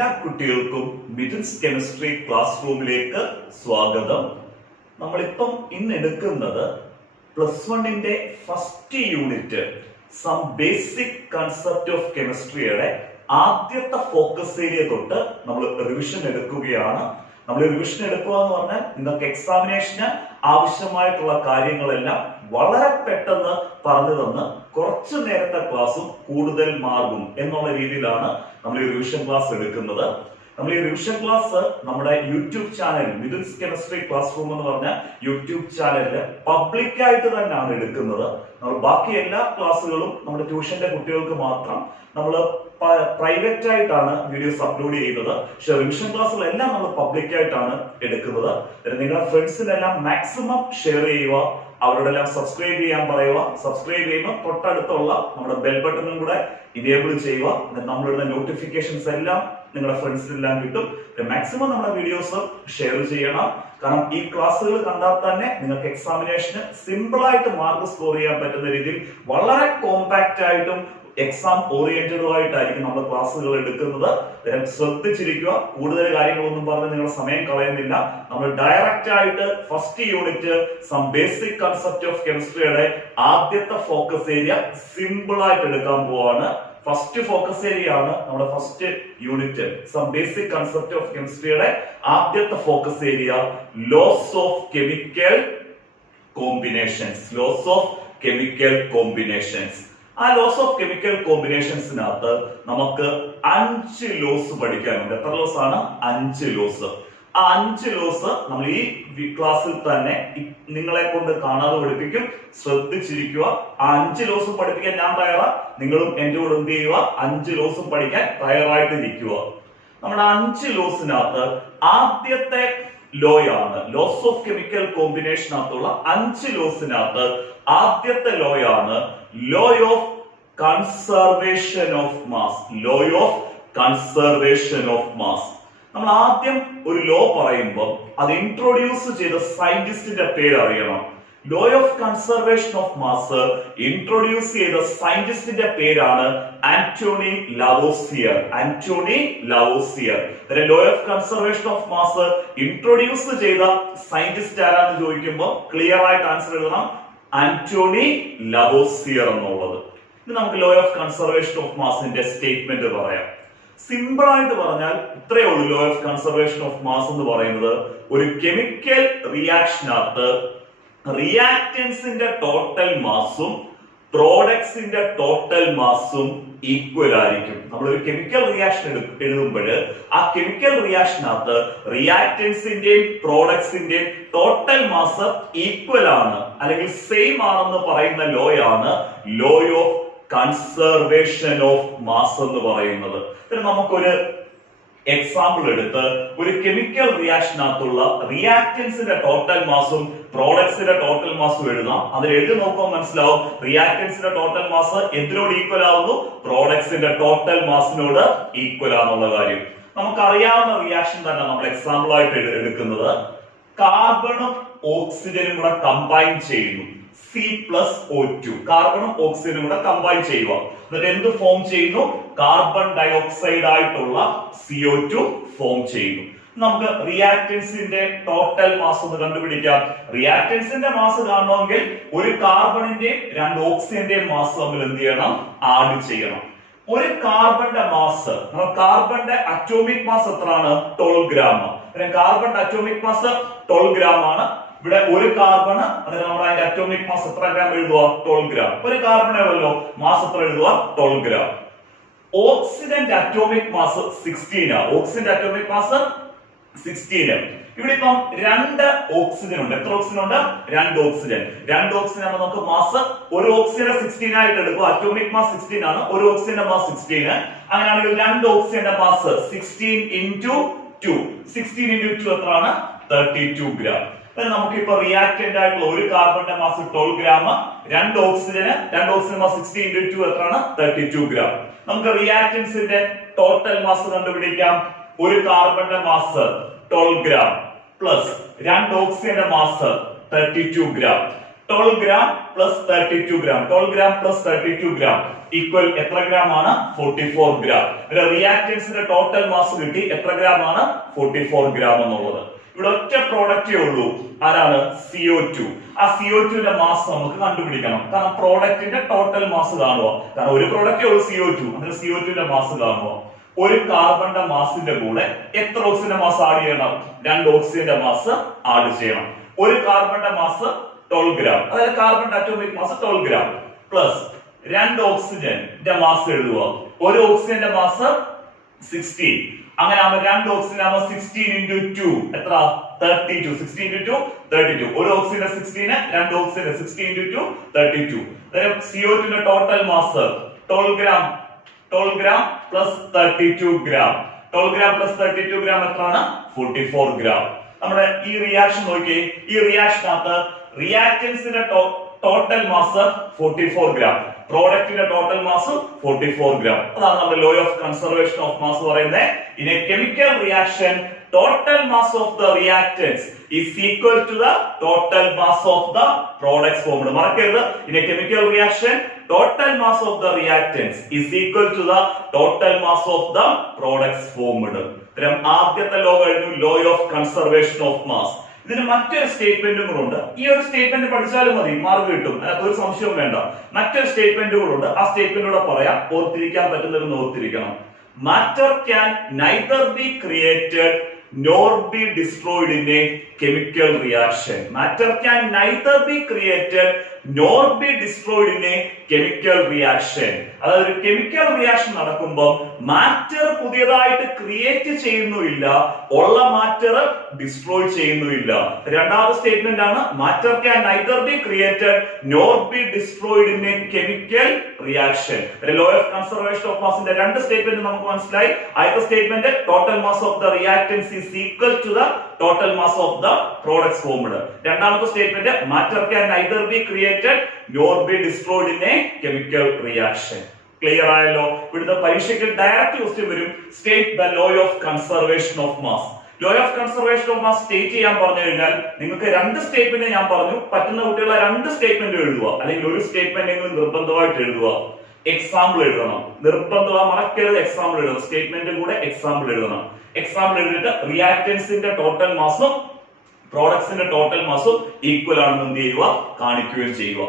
എല്ലാ കുട്ടികൾക്കും Mithun's chemistry class റൂമിലേക്ക് സ്വാഗതം. നമ്മളിപ്പം ഇന്ന് എടുക്കുന്നത് +1 first unit some basic concept of കെമിസ്ട്രിയുടെ ആദ്യത്തെ ഫോക്കസ് ഏരിയ തൊട്ട് നമ്മൾ റിവിഷൻ എടുക്കുകയാണ്. നമ്മൾ റിവിഷൻ എടുക്കുക എന്ന് പറഞ്ഞാൽ നിങ്ങൾക്ക് എക്സാമിനേഷന് ആവശ്യമായിട്ടുള്ള കാര്യങ്ങളെല്ലാം വളരെ പെട്ടെന്ന് പറഞ്ഞു തന്ന് കുറച്ചു നേരത്തെ ക്ലാസ്സും കൂടുതൽ മാർഗും എന്നുള്ള രീതിയിലാണ് നമ്മൾ ഈ റിവിഷൻ ക്ലാസ് എടുക്കുന്നത്. നമ്മൾ ഈ റിവിഷൻ ക്ലാസ് നമ്മുടെ YouTube channel Mithun's chemistry class room എന്ന് പറഞ്ഞ യൂട്യൂബ് ചാനലില് പബ്ലിക് ആയിട്ട് തന്നെയാണ് എടുക്കുന്നത്. നമ്മൾ ബാക്കി എല്ലാ ക്ലാസ്സുകളും നമ്മുടെ ട്യൂഷന്റെ കുട്ടികൾക്ക് മാത്രം നമ്മൾ പ്രൈവറ്റ് ആയിട്ടാണ് വീഡിയോസ് അപ്ലോഡ് ചെയ്യുന്നത്. പക്ഷെ റിവിഷൻ ക്ലാസ്സുകളെല്ലാം നമ്മൾ പബ്ലിക് ആയിട്ടാണ് എടുക്കുന്നത്. നിങ്ങളുടെ ഫ്രണ്ട്സിനെല്ലാം മാക്സിമം ഷെയർ ചെയ്യുക, അവരോടെല്ലാം സബ്സ്ക്രൈബ് ചെയ്യാൻ പറയുക. സബ്സ്ക്രൈബ് ചെയ്യുമ്പോൾ തൊട്ടടുത്തുള്ള നമ്മുടെ ബെൽ ബട്ടണും കൂടെ ഇനേബിൾ ചെയ്യുക. നമ്മളുടെ നോട്ടിഫിക്കേഷൻസ് എല്ലാം നിങ്ങളുടെ ഫ്രണ്ട്സിനെല്ലാം കിട്ടും. മാക്സിമം നമ്മുടെ വീഡിയോസ് ഷെയർ ചെയ്യണം. കാരണം ഈ ക്ലാസ്സുകൾ കണ്ടാൽ തന്നെ നിങ്ങൾക്ക് എക്സാമിനേഷന് സിമ്പിൾ ആയിട്ട് മാർക്ക് സ്കോർ ചെയ്യാൻ പറ്റുന്ന രീതിയിൽ വളരെ കോമ്പാക്റ്റ് ആയിട്ടും എക്സാം ഓറിയന്റഡുമായിട്ടായിരിക്കും നമ്മൾ ക്ലാസ്സുകൾ എടുക്കുന്നത്. ശ്രദ്ധിച്ചിരിക്കുക. കൂടുതൽ കാര്യങ്ങളൊന്നും പറഞ്ഞ് നിങ്ങളുടെ സമയം കളയുന്നില്ല. നമ്മൾ ഡയറക്റ്റ് ആയിട്ട് first unit some basic concept of കെമിസ്ട്രിയുടെ ആദ്യത്തെ ഫോക്കസ് ഏരിയ സിമ്പിൾ ആയിട്ട് എടുക്കാൻ പോവാണ്. ഫസ്റ്റ് ഫോക്കസ് ഏരിയ ആണ് നമ്മുടെ first unit some basic concept of കെമിസ്ട്രിയുടെ ആദ്യത്തെ focus area laws of chemical combinations. Laws of chemical combinations. ആ ലോസ് ഓഫ് കെമിക്കൽ കോമ്പിനേഷൻസിനകത്ത് നമുക്ക് 5 ലോസ് പഠിക്കാനുണ്ട്. എത്ര ലോസ് ആണ്? 5 ലോസ്. ആ 5 ലോസ് നമ്മൾ ഈ ക്ലാസ്സിൽ തന്നെ നിങ്ങളെ കൊണ്ട് കാണാതെ പഠിപ്പിക്കും. ശ്രദ്ധിച്ചിരിക്കുക. ആ 5 ലോസും പഠിപ്പിക്കാൻ ഞാൻ തയ്യാറാ. നിങ്ങളും എന്റെ കൂടെ എന്ത് ചെയ്യുക? 5 ലോസും പഠിക്കാൻ തയ്യാറായിട്ടിരിക്കുക. നമ്മുടെ 5 ലോസിനകത്ത് ആദ്യത്തെ ലോയാണ് ലോസ് ഓഫ് കെമിക്കൽ കോമ്പിനേഷനകത്തുള്ള 5 ലോസിനകത്ത് ആദ്യത്തെ ലോയാണ് law of conservation of mass. Law of conservation of mass. നമ്മൾ ആദ്യം ഒരു ലോ പറയുമ്പോൾ അത് ഇൻട്രൊഡ്യൂസ് ചെയ്ത സയന്റിസ്റ്റിന്റെ പേര് അറിയണം. Law of conservation of mass introduce ചെയ്ത സയന്റിസ്റ്റിന്റെ പേരാണ് Antoine Lavoisier. Antoine Lavoisier. Law of conservation of mass introduce ചെയ്ത സയന്റിസ്റ്റ് ആരാന്ന് ചോദിക്കുമ്പോൾ ക്ലിയർ ആയിട്ട് ആൻസർ എഴുതണം, ആന്റോണി ലാവോസിയർ എന്നുള്ളത്. ഇനി നമുക്ക് ലോ ഓഫ് കൺസർവേഷൻ ഓഫ് മാസിന്റെ സ്റ്റേറ്റ്മെന്റ് പറയാം. സിമ്പിൾ ആയിട്ട് പറഞ്ഞാൽ ഇത്രയേ ഉള്ളൂ. Law of conservation of mass എന്ന് പറയുന്നത് ഒരു കെമിക്കൽ റിയാക്ഷനകത്ത് റിയാക്ടൻസിന്റെ ടോട്ടൽ മാസും പ്രോഡക്ട്സിന്റെ ടോട്ടൽ മാസും ഈക്വൽ ആയിരിക്കും. നമ്മളൊരു കെമിക്കൽ റിയാക്ഷൻ എഴുതുമ്പോൾ ആ കെമിക്കൽ റിയാക്ഷനകത്ത് റിയാക്ടൻസിന്റെയും പ്രോഡക്ട്സിന്റെയും ടോട്ടൽ മാസ് ഈക്വൽ ആണ് അല്ലെങ്കിൽ സെയിം ആണെന്ന് പറയുന്ന ലോയാണ് law of conservation of mass എന്ന് പറയുന്നത്. നമുക്കൊരു എക്സാമ്പിൾ എടുത്ത് ഒരു കെമിക്കൽ റിയാക്ഷനകത്തുള്ള റിയാക്ടൻസിന്റെ ടോട്ടൽ മാസും പ്രോഡക്ട്സിന്റെ ടോട്ടൽ മാസും എഴുതാം. അതിൽ എഴുതി നോക്കുമ്പോൾ മനസ്സിലാവും റിയാക്ടൻസിന്റെ ടോട്ടൽ മാസ് എന്തിനോട് ഈക്വൽ ആവുന്നു? പ്രോഡക്ട്സിന്റെ ടോട്ടൽ മാസിനോട് ഈക്വൽ ആണെന്നുള്ള കാര്യം നമുക്കറിയാവുന്ന റിയാക്ഷൻ തന്നെ നമ്മൾ എക്സാമ്പിൾ ആയിട്ട് എടുക്കുന്നത്. കാർബണും ഓക്സിജനും കൂടെ കമ്പൈൻ ചെയ്യുന്നു. C+O2. കാർബണും ഓക്സിജനും കൂടെ കമ്പൈൻ ചെയ്യുക. എന്നിട്ട് എന്ത് ഫോം ചെയ്യുന്നു? കാർബൺ ഡയോക്സൈഡ് ആയിട്ടുള്ള CO2 ഫോം ചെയ്യുന്നു. നമുക്ക് റിയാക്ടൻസിന്റെ ടോട്ടൽ മാസ് ഒന്ന് കണ്ടുപിടിക്കാം. റിയാക്ടൻസിന്റെ മാസ് കാണണമെങ്കിൽ ഒരു കാർബണിന്റെയും 2 ഓക്സിജന്റെയും മാസ് തമ്മിൽ എന്ത് ചെയ്യണം? ആഡ് ചെയ്യണം. ഒരു കാർബണിന്റെ മാസ്, കാർബണിന്റെ അറ്റോമിക് മാസ് എത്രയാണ്? 12 ഗ്രാം. കാർബണിന്റെ അറ്റോമിക് മാസ് 12 ഗ്രാം ആണ്. ഇവിടെ ഒരു കാർബണ്, അതായത് നമ്മൾ അതിന്റെ അറ്റോമിക് മാസ് എത്ര ഗ്രാം എഴുതുക? 12 ഗ്രാം. ഒരു കാർബണല്ലോ മാസ് എത്ര എഴുതുക? 12 ഗ്രാം. ഓക്സിജന്റെ അറ്റോമിക് മാസ് 16 ആണ്. ഓക്സിജന്റെ അറ്റോമിക് മാസ് 16. ഇവിടെ ഇപ്പം 2 ഓക്സിജൻ ഉണ്ട്. എത്ര ഓക്സിജൻ ഉണ്ട്? 2 ഓക്സിജൻ. 2 ഓക്സിജൻ ആകുമ്പോൾ നമുക്ക് മാസ് ഒരു ഓക്സിജനെ 16 ആയിട്ട് എടുക്കും. അറ്റോമിക് മാസ് 16 ആണ്. ഒരു ഓക്സിജന്റെ മാസ് 16. അങ്ങനെയാണെങ്കിൽ 2 ഓക്സിജന്റെ മാസ് 16 into 2. 16 into 2 എത്രയാണ്? 32 ഗ്രാം. നമുക്കിപ്പോ റിയാക്ടന്റ് ആയിട്ടുള്ള ഒരു കാർബണിന്റെ mass 12 gram, 2 oxygen mass 16 into 2 എത്രയാണ്? 32 ഗ്രാം. നമുക്ക് റിയാക്ടൻസിന്റെ ടോട്ടൽ മാസ് കണ്ടുപിടിക്കാം. ഒരു കാർബണിന്റെ മാസ് 12 ഗ്രാം പ്ലസ് 2 ഓക്സിജന്റെ mass 32 gram. 12 gram plus 32 gram. 12 gram plus 32 gram equal എത്ര ഗ്രാം ആണ്? 44 gram. റിയാക്ടൻസിന്റെ ടോട്ടൽ മാസ് കിട്ടി. എത്ര ഗ്രാം ആണ്? 44 gram എന്നുള്ളത്. ഇവിടെ ഒറ്റ പ്രോഡക്റ്റേ ഉള്ളൂ. ആരാണ്? CO2. ആ CO2 ന്റെ മാസ് നമുക്ക് കണ്ടുപിടിക്കണം. കാരണം പ്രോഡക്റ്റിന്റെ ടോട്ടൽ മാസ് കാണുക. കാരണം ഒരു പ്രോഡക്റ്റേ ഉള്ളൂ CO2. അങ്ങനെ CO2 ന്റെ മാസ് കാണുക. ഒരു കാർബണിന്റെ മാസിന്റെ കൂടെ എത്ര ഓക്സിജന്റെ മാസ് ആഡ് ചെയ്യണം? 2 ഓക്സിജന്റെ മാസ് ആഡ് ചെയ്യണം. ഒരു കാർബണിന്റെ മാസ് 12 ഗ്രാം, അതായത് കാർബണിന്റെ അറ്റോമിക് മാസ് 12 ഗ്രാം പ്ലസ് 2 ഓക്സിജന്റെ മാസ് എഴുതുക. ഒരു ഓക്സിജന്റെ മാസ് 16. അങ്ങനെ ആവുമ്പോൾ 2 ഓക്സിജൻ ആവുമ്പോൾ 16 into 2 എത്ര? 32. 16 into 2 32. ഒരു ഓക്സിജന്റെ 16, 2 ഓക്സിജന്റെ 16 into 2 32. അതായത് CO2 ന്റെ total mass 12 gram plus 32 gram. 12 gram plus 32 gram എത്രയാണ്? 44 ഗ്രാം. നമ്മുടെ ഈ റിയാക്ഷൻ നോക്കിയേ. ഈ റിയാക്ഷനകത്ത് റിയാക്ടൻസിന്റെ ടോട്ടൽ മാസ് 44 ഗ്രാം, പ്രോഡക്റ്റിന്റെ ടോട്ടൽ മാസ് 44 ഗ്രാം. അതാണ് നമ്മുടെ law of conservation of mass പറയുന്നത്. In a chemical reaction total mass of the reactants is equal to the total mass of the products formed. മറക്കരുത്, in a chemical reaction total mass of the reactants is equal to the total mass of the products formed. ഇത്തരം ആദ്യത്തെ law കഴിഞ്ഞു, law of conservation of mass. ഇതിന് മറ്റൊരു സ്റ്റേറ്റ്മെന്റും കൂടെ ഉണ്ട്. ഈ ഒരു സ്റ്റേറ്റ്മെന്റ് പഠിച്ചാലും മതി, മാർക്ക് കിട്ടും, അതിനകത്ത് ഒരു സംശയവും വേണ്ട. മറ്റൊരു സ്റ്റേറ്റ്മെന്റ് കൂടെ ഉണ്ട്. ആ സ്റ്റേറ്റ്മെന്റിലൂടെ പറയാം, ഓർത്തിരിക്കാൻ പറ്റുന്നതെന്ന് ഓർത്തിരിക്കണം. Matter can neither be created nor be destroyed in a chemical reaction. Matter can neither be created nor be destroyed in a chemical reaction. അതായത് ഒരു കെമിക്കൽ റിയാക്ഷൻ നടക്കുമ്പോൾ മാറ്റർ പുതിയതായിട്ട് ക്രിയേറ്റ് ചെയ്യുന്നുമില്ല, ഉള്ള മാറ്റർ ഡിസ്ട്രോയ് ചെയ്യുന്നുമില്ല. രണ്ടാമത്തെ സ്റ്റേറ്റ്മെന്റ് ആണ് matter can neither be created nor be destroyed in a chemical reaction. Law of conservation of മാസിന്റെ രണ്ട് സ്റ്റേറ്റ്മെന്റ് നമുക്ക് മനസ്സിലായി. ആദ്യത്തെ statement total mass of the reactants is equal to the total mass of the products formed. രണ്ടാമത്തെ statement matter can neither be created nor be destroyed in a chemical reaction. Clear ആയല്ലോ? ഇവിടുത്തെ പരീക്ഷയ്ക്ക് direct question വരും, state the law of conservation of mass. Law of conservation of mass state ചെയ്യാൻ പറഞ്ഞു കഴിഞ്ഞാൽ നിങ്ങൾക്ക് രണ്ട് സ്റ്റേറ്റ്മെന്റ് ഞാൻ പറഞ്ഞു, പറ്റുന്ന കുട്ടികളെ രണ്ട് സ്റ്റേറ്റ്മെന്റ് എഴുതുക, അല്ലെങ്കിൽ ഒരു സ്റ്റേറ്റ്മെന്റ് എങ്കിലും നിർബന്ധമായിട്ട് എഴുതുക. എക്സാമ്പിൾ എഴുതണം, നിർബന്ധമായി മറക്കരുത്. എക്സാമ്പിൾ എഴുതണം, സ്റ്റേറ്റ്മെന്റ് കൂടെ എക്സാമ്പിൾ എഴുതണം. എക്സാമ്പിൾ എഴുതിയിട്ട് റിയാക്ടൻസിന്റെ ടോട്ടൽ മാസും പ്രോഡക്ട്സിന്റെ ടോട്ടൽ മാസും ഈക്വൽ ആണെന്ന് എന്ത് ചെയ്യുക? കാണിക്കുകയും ചെയ്യുക.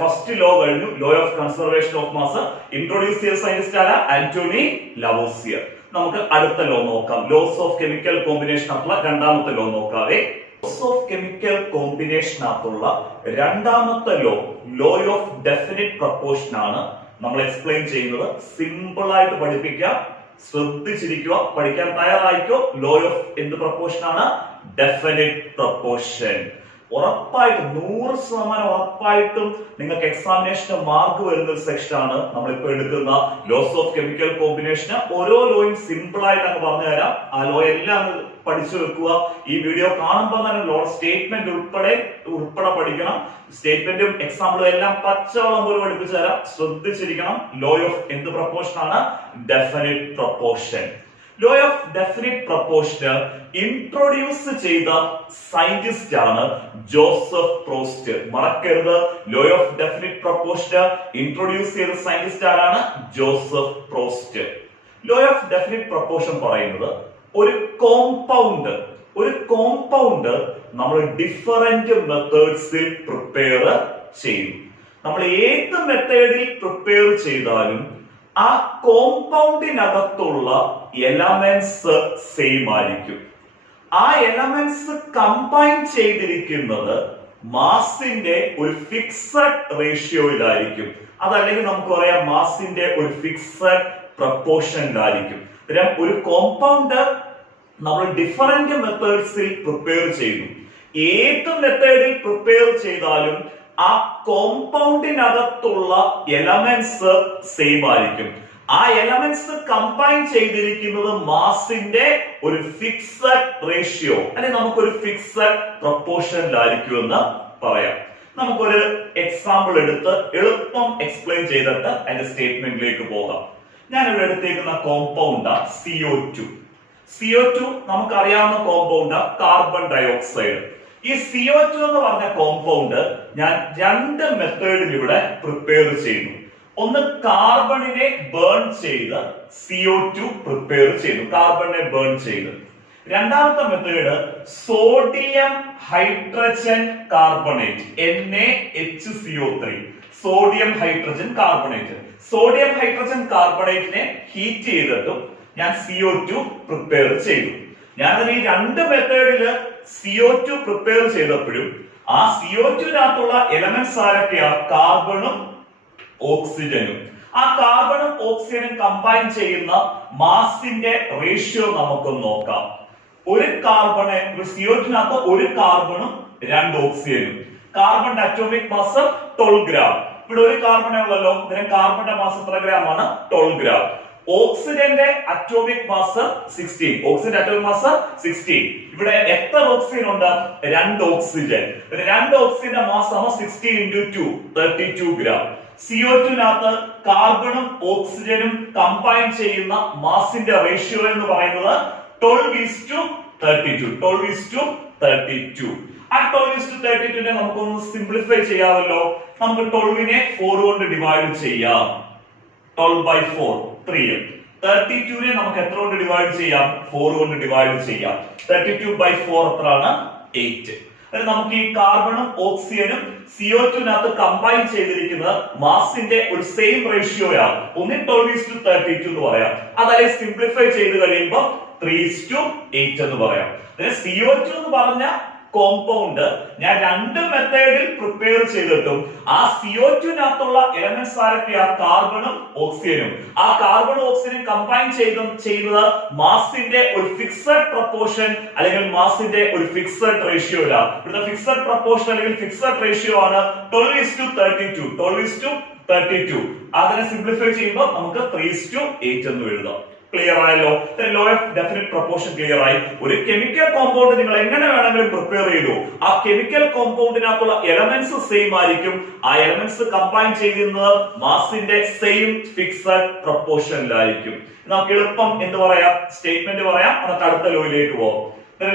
ഫസ്റ്റ് ലോ കഴിഞ്ഞു, law of conservation of mass. Introduce ചെയ്ത സയന്റിസ്റ്റ് ആരാ? ആന്റോണി ലവോസിയർ. നമുക്ക് അടുത്ത ലോ നോക്കാം. ലോസ് ഓഫ് കെമിക്കൽ കോമ്പിനേഷൻ ആയിട്ടുള്ള രണ്ടാമത്തെ ലോ നോക്കാവേ. ലോസ് ഓഫ് കെമിക്കൽ കോമ്പിനേഷൻ ആയിട്ടുള്ള രണ്ടാമത്തെ law, law of definite proportion ആണ് നമ്മൾ എക്സ്പ്ലെയിൻ ചെയ്യുന്നത്. സിമ്പിൾ ആയിട്ട് പഠിപ്പിക്കാം, ശ്രദ്ധിച്ചിരിക്കുക, പഠിക്കാൻ തയ്യാറായിക്കോ. ലോ ഓഫ് എന്ത് പ്രൊപ്പോർഷൻ ആണ്? Definite proportion. ഉറപ്പായിട്ടും 100% ഉറപ്പായിട്ടും നിങ്ങൾക്ക് എക്സാമിനേഷന് മാർക്ക് വരുന്ന ഒരു സെക്ഷൻ ആണ് നമ്മളിപ്പോ എടുക്കുന്ന ലോസ് ഓഫ് കെമിക്കൽ കോമ്പിനേഷന്. ഓരോ ലോയും സിമ്പിൾ ആയിട്ട് അങ്ങ് പറഞ്ഞു തരാം. ആ ലോ എല്ലാം പഠിച്ചു വെക്കുക. ഈ വീഡിയോ കാണുമ്പോൾ തന്നെ ലോ സ്റ്റേറ്റ്മെന്റ് ഉൾപ്പെടെ പഠിക്കണം. സ്റ്റേറ്റ്മെന്റും എക്സാമ്പിളും എല്ലാം പച്ചവളം പോലെ പഠിപ്പിച്ചു തരാം, ശ്രദ്ധിച്ചിരിക്കണം. ലോ ഓഫ് എന്ത് പ്രൊപ്പോർഷൻ ആണ്? Definite proportion. Law of definite proportion introduce ചെയ്ത സയന്റിസ്റ്റ് ആണ് ജോസഫ് പ്രോസ്റ്റ്. മറക്കരുത്, law of definite proportion introduce ചെയ്ത സയന്റിസ്റ്റ് ആരാണ്? Joseph Proust. Law of definite proportion പറയുന്നത് ഒരു കോമ്പൗണ്ട് നമ്മൾ ഡിഫറെന്റ് മെത്തേഡ്സിൽ പ്രിപ്പയർ ചെയ്യും. നമ്മൾ ഏത് മെത്തേഡിൽ പ്രിപ്പയർ ചെയ്താലും ആ കോമ്പൗണ്ടിനകത്തുള്ള എലമെന്റ്സ് സെയിം ആയിരിക്കും. ആ എലമെന്റ്സ് കമ്പൈൻ ചെയ്തിരിക്കുന്നത് മാസിന്റെ ഒരു ഫിക്സഡ് റേഷ്യോയിലായിരിക്കും. അതല്ലെങ്കിൽ നമുക്ക് പറയാം മാസിന്റെ ഒരു ഫിക്സഡ് പ്രൊപ്പോർഷനിലായിരിക്കും. ഒരു കോമ്പൗണ്ട് നമ്മൾ ഡിഫറെന്റ് മെത്തേഡ്സിൽ പ്രിപ്പയർ ചെയ്യുന്നു. ഏത് മെത്തേഡിൽ പ്രിപ്പയർ ചെയ്താലും ആ കോമ്പൗണ്ടിനകത്തുള്ള എലമെന്റ്സ് സെയിം ആയിരിക്കും. ആ എലമെന്റ്സ് കമ്പൈൻ ചെയ്തിരിക്കുന്നത് മാസിന്റെ ഒരു ഫിക്സഡ് റേഷ്യോ, അല്ലെങ്കിൽ നമുക്കൊരു ഫിക്സഡ് പ്രൊപ്പോർഷനിലായിരിക്കും എന്ന് പറയാം. നമുക്കൊരു എക്സാമ്പിൾ എടുത്ത് എളുപ്പം എക്സ്പ്ലെയിൻ ചെയ്തിട്ട് അതിന്റെ സ്റ്റേറ്റ്മെന്റിലേക്ക് പോകാം. ഞാൻ ഇവിടെ എടുത്തേക്കുന്ന കോമ്പൗണ്ട് CO2. CO2 നമുക്കറിയാവുന്ന കോമ്പൗണ്ട് കാർബൺ ഡയോക്സൈഡ്. ഈ CO2 എന്ന് പറഞ്ഞ കോമ്പൗണ്ട് ഞാൻ രണ്ട് മെത്തേഡിൽ ഇവിടെ പ്രിപ്പയർ ചെയ്യുന്നു. ഒന്ന് കാർബണിനെ ബേൺ ചെയ്ത് CO2 പ്രിപ്പയർ ചെയ്യുന്നു, കാർബണിനെ ബേൺ ചെയ്ത്. രണ്ടാമത്തെ method sodium hydrogen carbonate NaHCO3, sodium hydrogen carbonate. Sodium hydrogen കാർബണേറ്റിനെ ഹീറ്റ് ചെയ്തിട്ടും ഞാൻ CO2 പ്രിപ്പയർ ചെയ്തു. ഞാൻ ഈ രണ്ട് മെത്തേഡില് CO2 പ്രിപ്പയർ ചെയ്തപ്പോഴും ആ CO2-നകത്തുള്ള എലമെന്റ്സ് ആരൊക്കെയാണ്? കാർബണും ഓക്സിജനും. ആ കാർബണും ഓക്സിജനും കമ്പൈൻ ചെയ്യുന്ന മാസിന്റെ റേഷ്യോ നമുക്ക് നോക്കാം. ഒരു കാർബണ് CO2-നകത്ത് ഒരു കാർബണും രണ്ട് ഓക്സിജനും. കാർബണിന്റെ അറ്റോമിക് മാസ് 12 ഗ്രാം. ഇവിടെ ഒരു കാർബണേ ഉള്ളല്ലോ, ഇതിന് കാർബണിന്റെ മാസ് എത്ര ഗ്രാം ആണ്? 12 ഗ്രാം. ഓക്സിജന്റെ അറ്റോമിക് മാസ് 16. ഓക്സിജന്റെ അറ്റോമിക് മാസ് 16. ഇവിടെ എത്ര ഓക്സിജൻ ഉണ്ട്? രണ്ട് ഓക്സിജൻ. രണ്ട് ഓക്സിജന്റെ മാസ് 16 into 2 32 ഗ്രാം. CO2-നകത്ത് കാർബണും ഓക്സിജനും കമ്പൈൻ ചെയ്യുന്ന മാസിന്റെ റേഷ്യോ എന്ന് പറയുന്നത് 12:32. 12:32. ആ 12:32 നമുക്കൊന്ന് സിംപ്ലിഫൈ ചെയ്യാമല്ലോ. നമുക്ക് 12-നെ 4 കൊണ്ട് ഡിവൈഡ് ചെയ്യാം. 12/4 3. 32-നെ നമുക്ക് എത്ര കൊണ്ട് ഡിവൈഡ് ചെയ്യാം? 4 കൊണ്ട് ഡിവൈഡ് ചെയ്യാം. 32/4 എത്രയാണ്? 8. നമുക്ക് ഈ കാർബണും ഓക്സിജനും CO2-നകത്ത് കമ്പൈൻ ചെയ്തിരിക്കുന്നത് മാസിന്റെ ഒരു സെയിം റേഷ്യോയാണ്. ഒന്നിൽ 12:32 എന്ന് പറയാം. അതായത് സിംപ്ലിഫൈ ചെയ്ത് കഴിയുമ്പോൾ 3:8 എന്ന് പറയാം. CO2 എന്ന് പറഞ്ഞ കോമ്പൗണ്ട് ഞാൻ രണ്ട് മെത്തേഡിൽ പ്രിപ്പയർ ചെയ്തിട്ടും ആ CO2-നകത്തുള്ള എലമെന്റ്സ് ആരൊക്കെയാ? കാർബണും ഓക്സിജനും. ആ കാർബണും ഓക്സിജനും കമ്പൈൻ ചെയ്തത് മാസിന്റെ ഒരു ഫിക്സഡ് പ്രൊപ്പോർഷൻ അല്ലെങ്കിൽ മാസിന്റെ ഒരു ഫിക്സഡ് റേഷ്യോയിലാണ്. ഇവിടുത്തെ ഫിക്സഡ് പ്രൊപ്പോർഷൻ അല്ലെങ്കിൽ ഫിക്സഡ് റേഷ്യോ ആണ് 12:32. 12:32. അതിനെ സിംപ്ലിഫൈ ചെയ്യുമ്പോൾ നമുക്ക് 3:8 എന്ന് എഴുതാം. ക്ലിയർ ആയല്ലോ? Law of definite proportion clear ആയി. ഒരു കെമിക്കൽ കോമ്പൗണ്ട് നിങ്ങൾ എങ്ങനെ വേണമെങ്കിലും പ്രിപ്പയർ ചെയ്തു, ആ കെമിക്കൽ കോമ്പൗണ്ടിനകത്തുള്ള എലമെന്റ്സ് സെയിം ആയിരിക്കും. ആ എലമെന്റ്സ് കമ്പൈൻ ചെയ്യുന്നത് മാസിന്റെ സെയിം ഫിക്സഡ് പ്രൊപ്പോർഷനിലായിരിക്കും. നമുക്ക് എളുപ്പം എന്ത് പറയാം? സ്റ്റേറ്റ്മെന്റ് പറയാം. നമുക്ക് അടുത്ത ലോയിലേക്ക് പോകാം.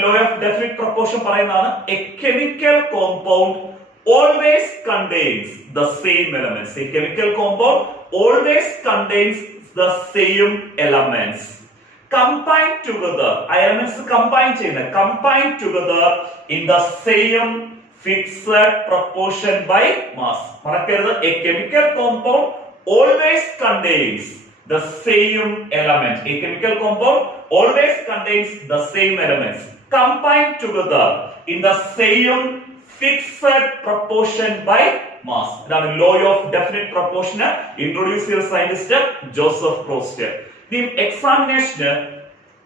ലോ ഓഫ് ഡെഫിനിറ്റ് പ്രൊപ്പോർഷൻ പറയുന്നതാണ് A chemical compound always contains the same elements. A chemical compound always contains the same elements combined together. Elements combine together in the same fixed proportion by mass. മറക്കരുത്, a chemical compound always contains the same element. A chemical compound always contains the same elements combined together in the same fixed proportion by mass. ഇതാണ് law of definite proportion introduce ചെയ്ത scientist Joseph പ്രോസ്റ്റ്. ഈ എക്സാമിനേഷന്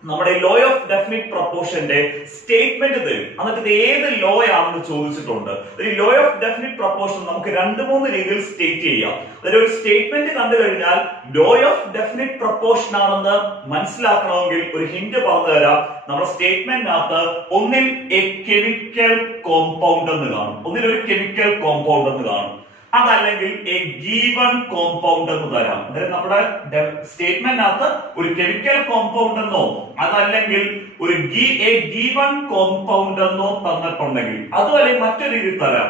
നമ്മുടെ law of definite പ്രൊപ്പോർഷന്റെ statement തരും. എന്നിട്ട് ഇത് ഏത് law ആണെന്ന് ചോദിച്ചിട്ടുണ്ട്. ഈ ലോ ഓഫ് ഡെഫിനിറ്റ് പ്രൊപ്പോർഷൻ നമുക്ക് 2-3 രീതിയിൽ സ്റ്റേറ്റ് ചെയ്യാം. അതായത് ഒരു സ്റ്റേറ്റ്മെന്റ് കണ്ടു കഴിഞ്ഞാൽ ലോ ഓഫ് ഡെഫിനിറ്റ് പ്രൊപ്പോർഷൻ ആണെന്ന് മനസ്സിലാക്കണമെങ്കിൽ ഒരു ഹിന്റ് പറഞ്ഞു തരാം. നമ്മുടെ സ്റ്റേറ്റ്മെന്റിനകത്ത് ഒന്നിൽ എ കെമിക്കൽ കോമ്പൗണ്ട് എന്ന് കാണും, ഒന്നിൽ ഒരു കെമിക്കൽ കോമ്പൗണ്ട് എന്ന് കാണും. അതല്ലെങ്കിൽ എ ഗീവൺ കോമ്പൗണ്ട് എന്ന് തരാം. അതായത് നമ്മുടെ സ്റ്റേറ്റ്മെന്റിനകത്ത് ഒരു കെമിക്കൽ കോമ്പൗണ്ട് എന്നോ അതല്ലെങ്കിൽ ഒരു ഗീവൺ കോമ്പൗണ്ട് എന്നോ തന്നിട്ടുണ്ടെങ്കിൽ, അതും അല്ലെങ്കിൽ മറ്റൊരു രീതിയിൽ തരാം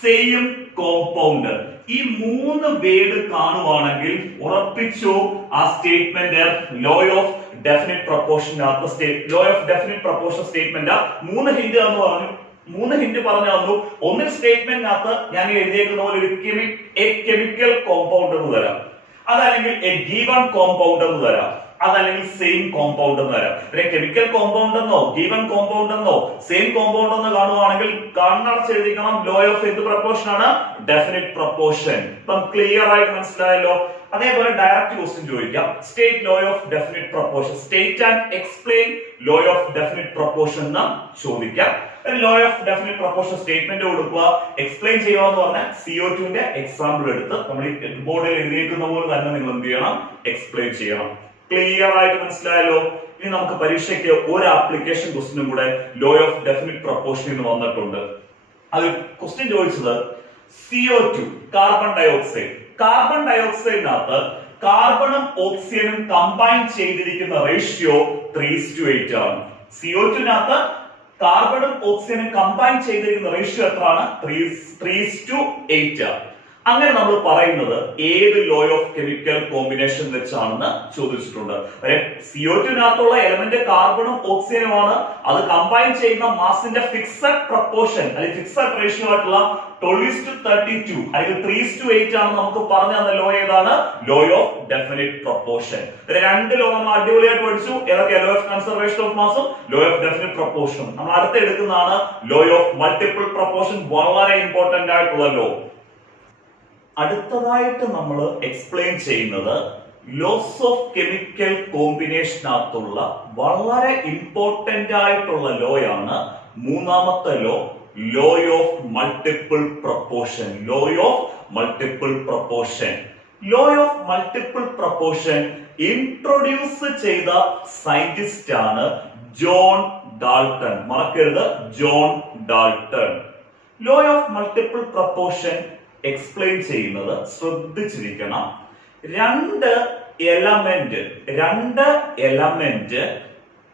സെയിം കോമ്പൗണ്ട്. ഈ 3 വേർഡ് കാണുവാണെങ്കിൽ ഉറപ്പിച്ചു ആ സ്റ്റേറ്റ്മെന്റ് ലോ ഓഫ് ഡെഫിനിറ്റ് പ്രൊപ്പോർഷനകത്ത് law of definite proportion statement 3 hint എന്ന് പറഞ്ഞു. 3 ഹിന്റ് പറഞ്ഞു തന്നു. ഒന്നിൽ സ്റ്റേറ്റ്മെന്റിനകത്ത് ഞാൻ എഴുതിയേക്കുന്ന പോലെ ഒരു കെമിക്കൽ കോമ്പൗണ്ട് എന്ന് തരാം, അതല്ലെങ്കിൽ എ ഗീവൺ കോമ്പൗണ്ട് എന്ന് തരാം, അതല്ലെങ്കിൽ സെയിം കോമ്പൗണ്ട് എന്ന് തരാം. കെമിക്കൽ കോമ്പൗണ്ട് എന്നോ ഗീവൺ കോമ്പൗണ്ട് എന്നോ സെയിം കോമ്പൗണ്ട് എന്ന് കാണുവാണെങ്കിൽ കണ്ണടച്ചെഴുതിക്കണം ലോ ഓഫ് എന്ത് പ്രൊപ്പോർഷൻ ആണ്? Definite proportion. ഇപ്പം ക്ലിയർ ആയിട്ട് മനസ്സിലായല്ലോ. അതേപോലെ ഡയറക്റ്റ് ക്വസ്റ്റ്യൻ ചോദിക്കാം. State law of definite proportion, state and explain law of definite proportion എന്ന് ചോദിക്കാം. Law of definite proportion statement കൊടുക്കുക, എക്സ്പ്ലെയിൻ ചെയ്യാന്ന് പറഞ്ഞാൽ CO2-ന്റെ എക്സാമ്പിൾ എടുത്ത് നമ്മൾ ബോർഡിൽ എഴുതിയിരിക്കുന്ന പോലെ തന്നെ നിങ്ങൾ എന്ത് ചെയ്യണം? എക്സ്പ്ലെയിൻ ചെയ്യണം. ക്ലിയർ ആയിട്ട് മനസ്സിലായല്ലോ. ഇനി നമുക്ക് പരീക്ഷയ്ക്ക് ഒരു ആപ്ലിക്കേഷൻ ക്വസ്റ്റ്യനും കൂടെ ലോ ഓഫ് ഡെഫിനിറ്റ് പ്രൊപ്പോർഷൻ എന്ന് വന്നിട്ടുണ്ട്. അത് ക്വസ്റ്റ്യൻ ചോദിച്ചത് CO2 കാർബൺ ഡയോക്സൈഡ്. കാർബൺ ഡയോക്സൈഡിനകത്ത് കാർബണും ഓക്സിജനും കമ്പൈൻ ചെയ്തിരിക്കുന്ന റേഷ്യോ 3:8 ആണ്. CO2-നകത്ത് കാർബണും ഓക്സിജനും കമ്പൈൻ ചെയ്തിരിക്കുന്ന റേഷ്യോ എത്രയാണ്? 3:8. അങ്ങനെ നമ്മൾ പറയുന്നത് ഏത് ലോ ഓഫ് കെമിക്കൽ കോമ്പിനേഷൻ വെച്ചാണെന്ന് ചോദിച്ചിട്ടുണ്ട്. CO2-നകത്തുള്ള എലമെന്റ് കാർബണും ഓക്സിജനുമാണ്. അത് കമ്പൈൻ ചെയ്യുന്ന മാസിന്റെ ഫിക്സഡ് പ്രൊപ്പോർഷൻ അല്ലെങ്കിൽ ഫിക്സഡ് റേഷ്യോ ആയിട്ടുള്ള 12:32 അല്ലെങ്കിൽ 3:8 ആണ് നമുക്ക് പറഞ്ഞു തന്ന ലോ ഏതാണ്? Law of definite proportion. രണ്ട് ലോ നമ്മൾ അടിപൊളിയായിട്ട് പഠിച്ചു. ഏതൊക്കെ? ലോ ഓഫ് കൺസർവേഷൻ ഓഫ് മാസും ലോ ഓഫ് ഡെഫിനിറ്റ് പ്രൊപ്പോർഷനും. നമ്മൾ അടുത്ത് എടുക്കുന്നതാണ് ലോ ഓഫ് മൾട്ടിപ്പിൾ പ്രൊപ്പോർഷൻ. വളരെ ഇമ്പോർട്ടന്റ് ആയിട്ടുള്ള ലോ. അടുത്തതായിട്ട് നമ്മൾ എക്സ്പ്ലെയിൻ ചെയ്യുന്നത് ലോസ് ഓഫ് കെമിക്കൽ കോമ്പിനേഷനകത്തുള്ള വളരെ ഇമ്പോർട്ടന്റ് ആയിട്ടുള്ള ലോയാണ് മൂന്നാമത്തെ law, law of multiple proportion. Law of multiple proportion. Law of multiple proportion introduce ചെയ്ത സയന്റിസ്റ്റ് ആണ് ജോൺ ഡാൾട്ടൺ. മറക്കരുത്, John Dalton. Law of multiple proportion explain ചെയ്യുന്നത് ശ്രദ്ധിച്ചിരിക്കണം. രണ്ട് എലമെന്റ്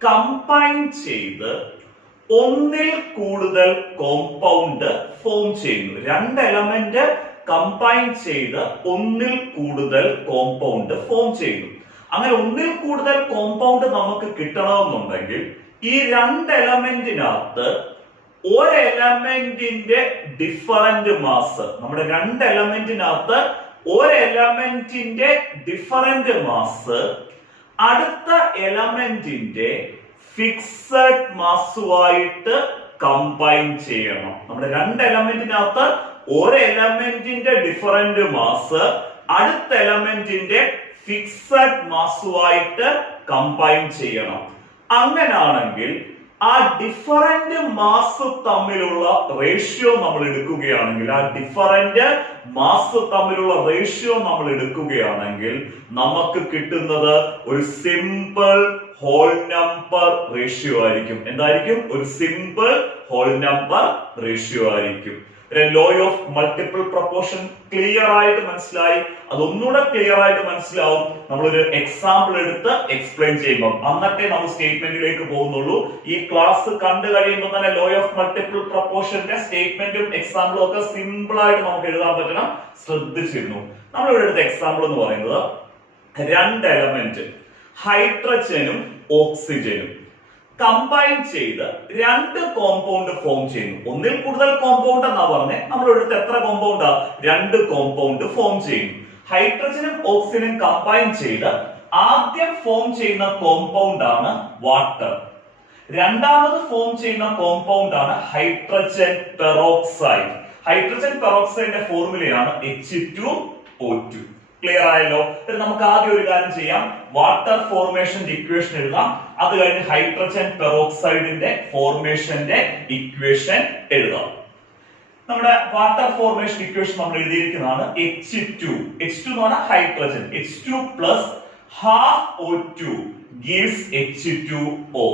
കമ്പൈൻ ചെയ്ത് ഒന്നിൽ കൂടുതൽ കോമ്പൗണ്ട് ഫോം ചെയ്യുന്നു. രണ്ട് എലമെന്റ് കമ്പൈൻ ചെയ്ത് ഒന്നിൽ കൂടുതൽ കോമ്പൗണ്ട് ഫോം ചെയ്യുന്നു. അങ്ങനെ ഒന്നിൽ കൂടുതൽ കോമ്പൗണ്ട് നമുക്ക് കിട്ടണമെന്നുണ്ടെങ്കിൽ ഈ രണ്ട് എലമെന്റിനകത്ത് ഒരു എലമെന്റിന്റെ ഡിഫറന്റ് മാസ്, നമ്മുടെ രണ്ട് എലമെന്റിനകത്ത് ഒരു എലമെന്റിന്റെ ഡിഫറന്റ് മാസ് അടുത്ത എലമെന്റിന്റെ ഫിക്സഡ് മാസുമായിട്ട് കമ്പൈൻ ചെയ്യണം. നമ്മുടെ രണ്ട് എലമെന്റിനകത്ത് ഒരു എലമെന്റിന്റെ ഡിഫറന്റ് മാസ് അടുത്ത എലമെന്റിന്റെ ഫിക്സഡ് മാസുമായിട്ട് കമ്പൈൻ ചെയ്യണം. അങ്ങനാണെങ്കിൽ ആ ഡിഫറന്റ് മാസ് തമ്മിലുള്ള റേഷ്യോ നമ്മൾ എടുക്കുകയാണെങ്കിൽ നമുക്ക് കിട്ടുന്നത് ഒരു സിമ്പിൾ ഹോൾ നമ്പർ റേഷ്യോ ആയിരിക്കും. എന്തായിരിക്കും? ഒരു സിമ്പിൾ ഹോൾ നമ്പർ റേഷ്യോ ആയിരിക്കും. Law of multiple proportion clear ആയിട്ട് മനസ്സിലായി. അതൊന്നുകൂടെ ക്ലിയർ ആയിട്ട് മനസ്സിലാവും നമ്മളൊരു എക്സാമ്പിൾ എടുത്ത് എക്സ്പ്ലെയിൻ ചെയ്യുമ്പോൾ. എന്നിട്ടേ നമ്മൾ സ്റ്റേറ്റ്മെന്റിലേക്ക് പോകുന്നുള്ളൂ. ഈ ക്ലാസ് കണ്ടു കഴിയുമ്പോൾ തന്നെ ലോ ഓഫ് മൾട്ടിപ്പിൾ പ്രൊപ്പോർഷന്റെ സ്റ്റേറ്റ്മെന്റും എക്സാമ്പിളും ഒക്കെ സിമ്പിൾ ആയിട്ട് നമുക്ക് എഴുതാൻ പറ്റണം. ശ്രദ്ധിച്ചിരുന്നു. നമ്മളിവിടെ എടുത്ത എക്സാമ്പിൾ എന്ന് പറയുന്നത് രണ്ട് എലമെന്റ് ഹൈഡ്രജനും ഓക്സിജനും കമ്പൈൻ ചെയ്ത് രണ്ട് കോമ്പൗണ്ട് ഫോം ചെയ്യുന്നു. ഒന്നിൽ കൂടുതൽ കോമ്പൗണ്ട് എന്നാ പറഞ്ഞേ. നമ്മൾ എടുത്ത് എത്ര കോമ്പൗണ്ടാ? രണ്ട് കോമ്പൗണ്ട് ഫോം ചെയ്യുന്നു. ഹൈഡ്രജനും ഓക്സിജനും കമ്പൈൻ ചെയ്ത് ആദ്യം ഫോം ചെയ്യുന്ന കോമ്പൗണ്ട് ആണ് വാട്ടർ. രണ്ടാമത് ഫോം ചെയ്യുന്ന കോമ്പൗണ്ട് ആണ് ഹൈഡ്രജൻ പെറോക്സൈഡ്. ഹൈഡ്രജൻ പെറോക്സൈഡിന്റെ ഫോർമുലയാണ് H2O2. ക്ലിയർ ആയല്ലോ? നമുക്ക് ആദ്യം ഒരു കാര്യം ചെയ്യാം. വാട്ടർ ഫോർമേഷന്റെ ഇക്വേഷൻ എഴുതാം. അത് കഴിഞ്ഞ് ഹൈഡ്രജൻ പെറോക്സൈഡിന്റെ ഫോർമേഷന്റെ ഇക്വേഷൻ എഴുതാം. നമ്മുടെ വാട്ടർ ഫോർമേഷൻ ഇക്വേഷൻ നമ്മൾ എഴുതിയിരിക്കുന്നതാണ് H2 എന്ന് പറഞ്ഞാൽ hydrogen. H2 plus half O2 gives H2O.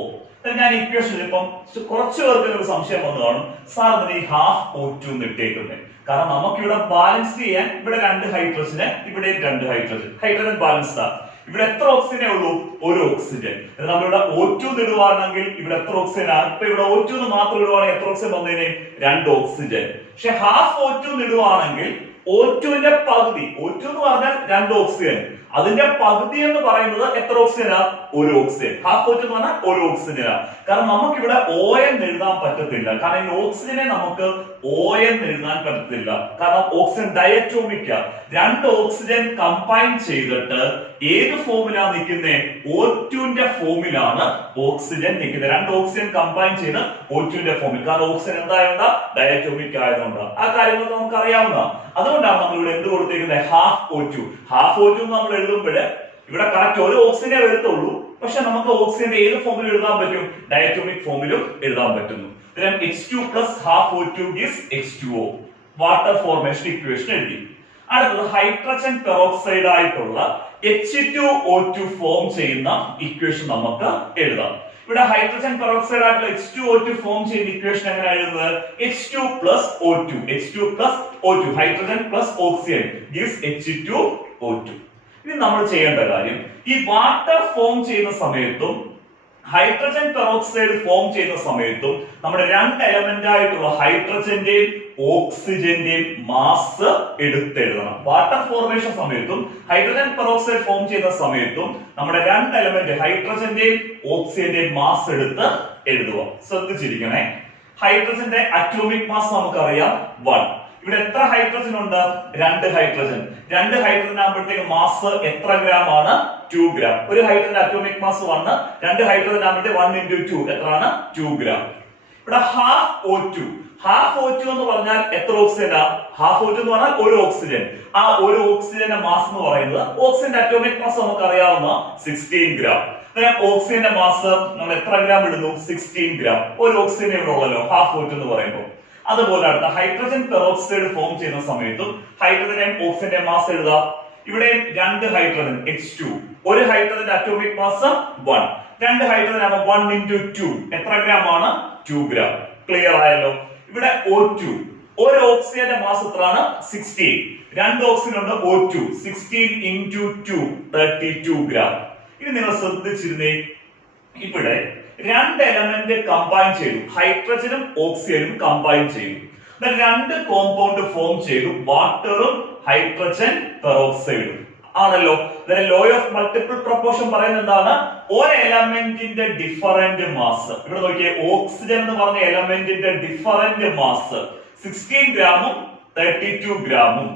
ഞാൻ ഇക്വേഷൻ ഇപ്പം കുറച്ചു പേർക്ക് ഒരു സംശയം വന്നു കാണും, സാർ ഈ ഹാഫ് O2 ഇട്ടേക്കുന്നത്. കാരണം നമുക്കിവിടെ ബാലൻസ് ചെയ്യാൻ ഇവിടെ രണ്ട് ഹൈഡ്രജന്, ഇവിടെ രണ്ട് ഹൈഡ്രജൻ ബാലൻസ് ആണ്. ഇവിടെ എത്ര ഓക്സിജനെ ഉള്ളൂ? ഒരു ഓക്സിജൻ. നമ്മളിവിടെ O2 ഇടുവാണെങ്കിൽ ഇവിടെ എത്ര ഓക്സിജൻ ആണ്? ഇപ്പൊ ഇവിടെ O2 മാത്രം ഇടുവാണെങ്കിൽ എത്ര ഓക്സിജൻ വന്നതിന്? രണ്ട് ഓക്സിജൻ. പക്ഷെ ഹാഫ് O2 ഇടുവാണെങ്കിൽ O2ന്റെ പകുതി, O2 എന്ന് പറഞ്ഞാൽ രണ്ട് ഓക്സിജൻ, അതിന്റെ പകുതി എന്ന് പറയുന്നത് എത്ര ഓക്സിജനാ? ഒരു ഓക്സിജൻ. ഹാഫ് O2 എന്ന് പറഞ്ഞാൽ ഒരു ഓക്സിജനാ. കാരണം നമുക്ക് ഇവിടെ ON എഴുതാൻ പറ്റത്തില്ല. കാരണം ഈ ഓക്സിജനെ നമുക്ക് ON എഴുതാൻ പറ്റത്തില്ല. കാരണം ഓക്സിജൻ ഡയറ്റോമിക്. രണ്ട് ഓക്സിജൻ കമ്പൈൻ ചെയ്തിട്ട് ഏത് ഫോമിലാണ് നിൽക്കുന്നത്? O2ന്റെ ഫോമിലാണ് ഓക്സിജൻ നിൽക്കുന്നത്. രണ്ട് ഓക്സിജൻ കമ്പൈൻ ചെയ്ത് O2ന്റെ ഫോമിൽ. കാരണം ഓക്സിജൻ എന്തായതുകൊണ്ട്? ഡയറ്റോമിക് ആയതുകൊണ്ട്. ആ കാര്യങ്ങളൊക്കെ നമുക്ക് അറിയാവുന്ന. അതുകൊണ്ടാണ് നമ്മൾ ഇവിടെ എന്ത് കൊടുത്തിരിക്കുന്നത്? Half O2. ഹാഫ് O2 നമ്മൾ എഴുതുമ്പോൾ ഇവിടെ കറക്റ്റ് ഒരു ഓക്സിജനെ വരത്തുള്ളൂ. പക്ഷെ നമുക്ക് ഓക്സിജന്റെ ഏത് ഫോമിലും എഴുതാൻ പറ്റും? ഡയറ്റോമിക് ഫോമിലും എഴുതാൻ പറ്റുന്നു. H2 plus half O2 gives H2O. Water formation equation എഴുതി. അടുത്തത് ഹൈഡ്രജൻ പെറോക്സൈഡ് ആയിട്ടുള്ള H2O2 ഫോം ചെയ്യുന്ന ഇക്വേഷൻ നമുക്ക് എഴുതാം. ഇവിടെ ഹൈഡ്രജൻ പെറോക്സൈഡ് ആയിട്ടുള്ള H2O2 ഫോം ചെയ്യുന്ന ഇക്വേഷൻ എങ്ങനെ എഴുതുന്നത്? H2 plus O2 hydrogen plus oxygen gives H2O2. ഇനി നമ്മൾ ചെയ്യേണ്ട കാര്യം, ഈ വാട്ടർ ഫോം ചെയ്യുന്ന സമയത്തും ഹൈഡ്രജൻ പെറോക്സൈഡ് ഫോം ചെയ്യുന്ന സമയത്തും നമ്മുടെ രണ്ട് എലമെന്റ് ആയിട്ടുള്ള ഹൈഡ്രജന്റെയും ഓക്സിജന്റെയും മാസ് എടുത്തെഴുതണം. വാട്ടർ ഫോർമേഷൻ സമയത്തും ഹൈഡ്രജൻ പെറോക്സൈഡ് ഫോം ചെയ്യുന്ന സമയത്തും നമ്മുടെ രണ്ട് എലമെന്റ് ഹൈഡ്രജന്റെയും ഓക്സിജന്റെയും മാസ് എടുത്ത് എഴുതുക. ശ്രദ്ധിച്ചിരിക്കണേ. ഹൈഡ്രജന്റെ അറ്റോമിക് മാസ് നമുക്കറിയാം 1. ഇവിടെ എത്ര ഹൈഡ്രജൻ ഉണ്ട്? 2 ഹൈഡ്രജൻ. 2 ഹൈഡ്രജൻ ആകുമ്പോഴത്തേക്ക് മാസ് എത്ര ഗ്രാം ആണ്? 2 ഗ്രാം. ഒരു ഹൈഡ്രജന്റെ അറ്റോമിക് മാസ് 1, 2 ഹൈഡ്രജൻ ആകുമ്പോഴത്തേക്ക് 1 into 2 എത്രയാണ്? 2 ഗ്രാം. ഇവിടെ ഹാഫ് O2 എന്ന് പറഞ്ഞാൽ എത്ര ഓക്സിജനാ? ഹാഫ് O2 എന്ന് പറഞ്ഞാൽ ഒരു ഓക്സിജൻ. ആ ഒരു ഓക്സിജന്റെ മാസ് എന്ന് പറയുന്നത്, ഓക്സിജന്റെ അറ്റോമിക് മാസ് നമുക്ക് അറിയാവുന്ന 16 ഗ്രാം. ഓക്സിജന്റെ മാസ് നമ്മൾ എത്ര ഗ്രാം ഇടുന്നു? 16 ഗ്രാം. ഒരു ഓക്സിജൻ ഇവിടെ ഉള്ളല്ലോ ഹാഫ് O2 എന്ന് പറയുമ്പോൾ. അതുപോലെ അടുത്ത ഹൈഡ്രജൻ പെറോക്സൈഡ് ഫോം ചെയ്യുന്ന സമയത്തും ഹൈഡ്രജന്റെയും ഓക്സിജന്റെയും മാസ് എഴുതാം. ഇവിടെ 2 ഹൈഡ്രജൻ H2, ഒരു ഹൈഡ്രജന്റെ അറ്റോമിക് മാസ് 1, 2 ഹൈഡ്രജൻ ആകുമ്പോൾ 1 into 2 എത്ര ഗ്രാം ആണ്? 2 ഗ്രാം. ക്ലിയർ ആയല്ലോ. ഇവിടെ O2, ഒരു ഓക്സിജന്റെ മാസ് എത്രയാണ്? 16. 2 ഓക്സിജൻ ഉണ്ട് O2, 16 into 2 32 ഗ്രാം. ഇനി നിങ്ങൾ ശ്രദ്ധിച്ചിരുന്നേ, ഇവിടെ രണ്ട് എലമെന്റ് കമ്പൈൻ ചെയ്തു, ഹൈഡ്രജനും ഓക്സിജനും കമ്പൈൻ ചെയ്തു, രണ്ട് കോമ്പൗണ്ട് ഫോം ചെയ്തു, വാട്ടറും ഹൈഡ്രജൻ പെറോക്സൈഡും ആണല്ലോ. ലോ ഓഫ് മൾട്ടിപ്പിൾ പ്രൊപ്പോർഷൻ പറയുന്നത് എന്താണ്? ഒരു എലമെന്റിന്റെ ഡിഫറന്റ് മാസ്. ഇവിടെ നോക്കിയേ, ഓക്സിജൻ എന്ന് പറഞ്ഞ എലമെന്റിന്റെ ഡിഫറന്റ് മാസ് 16 ഗ്രാമും 32 ഗ്രാമും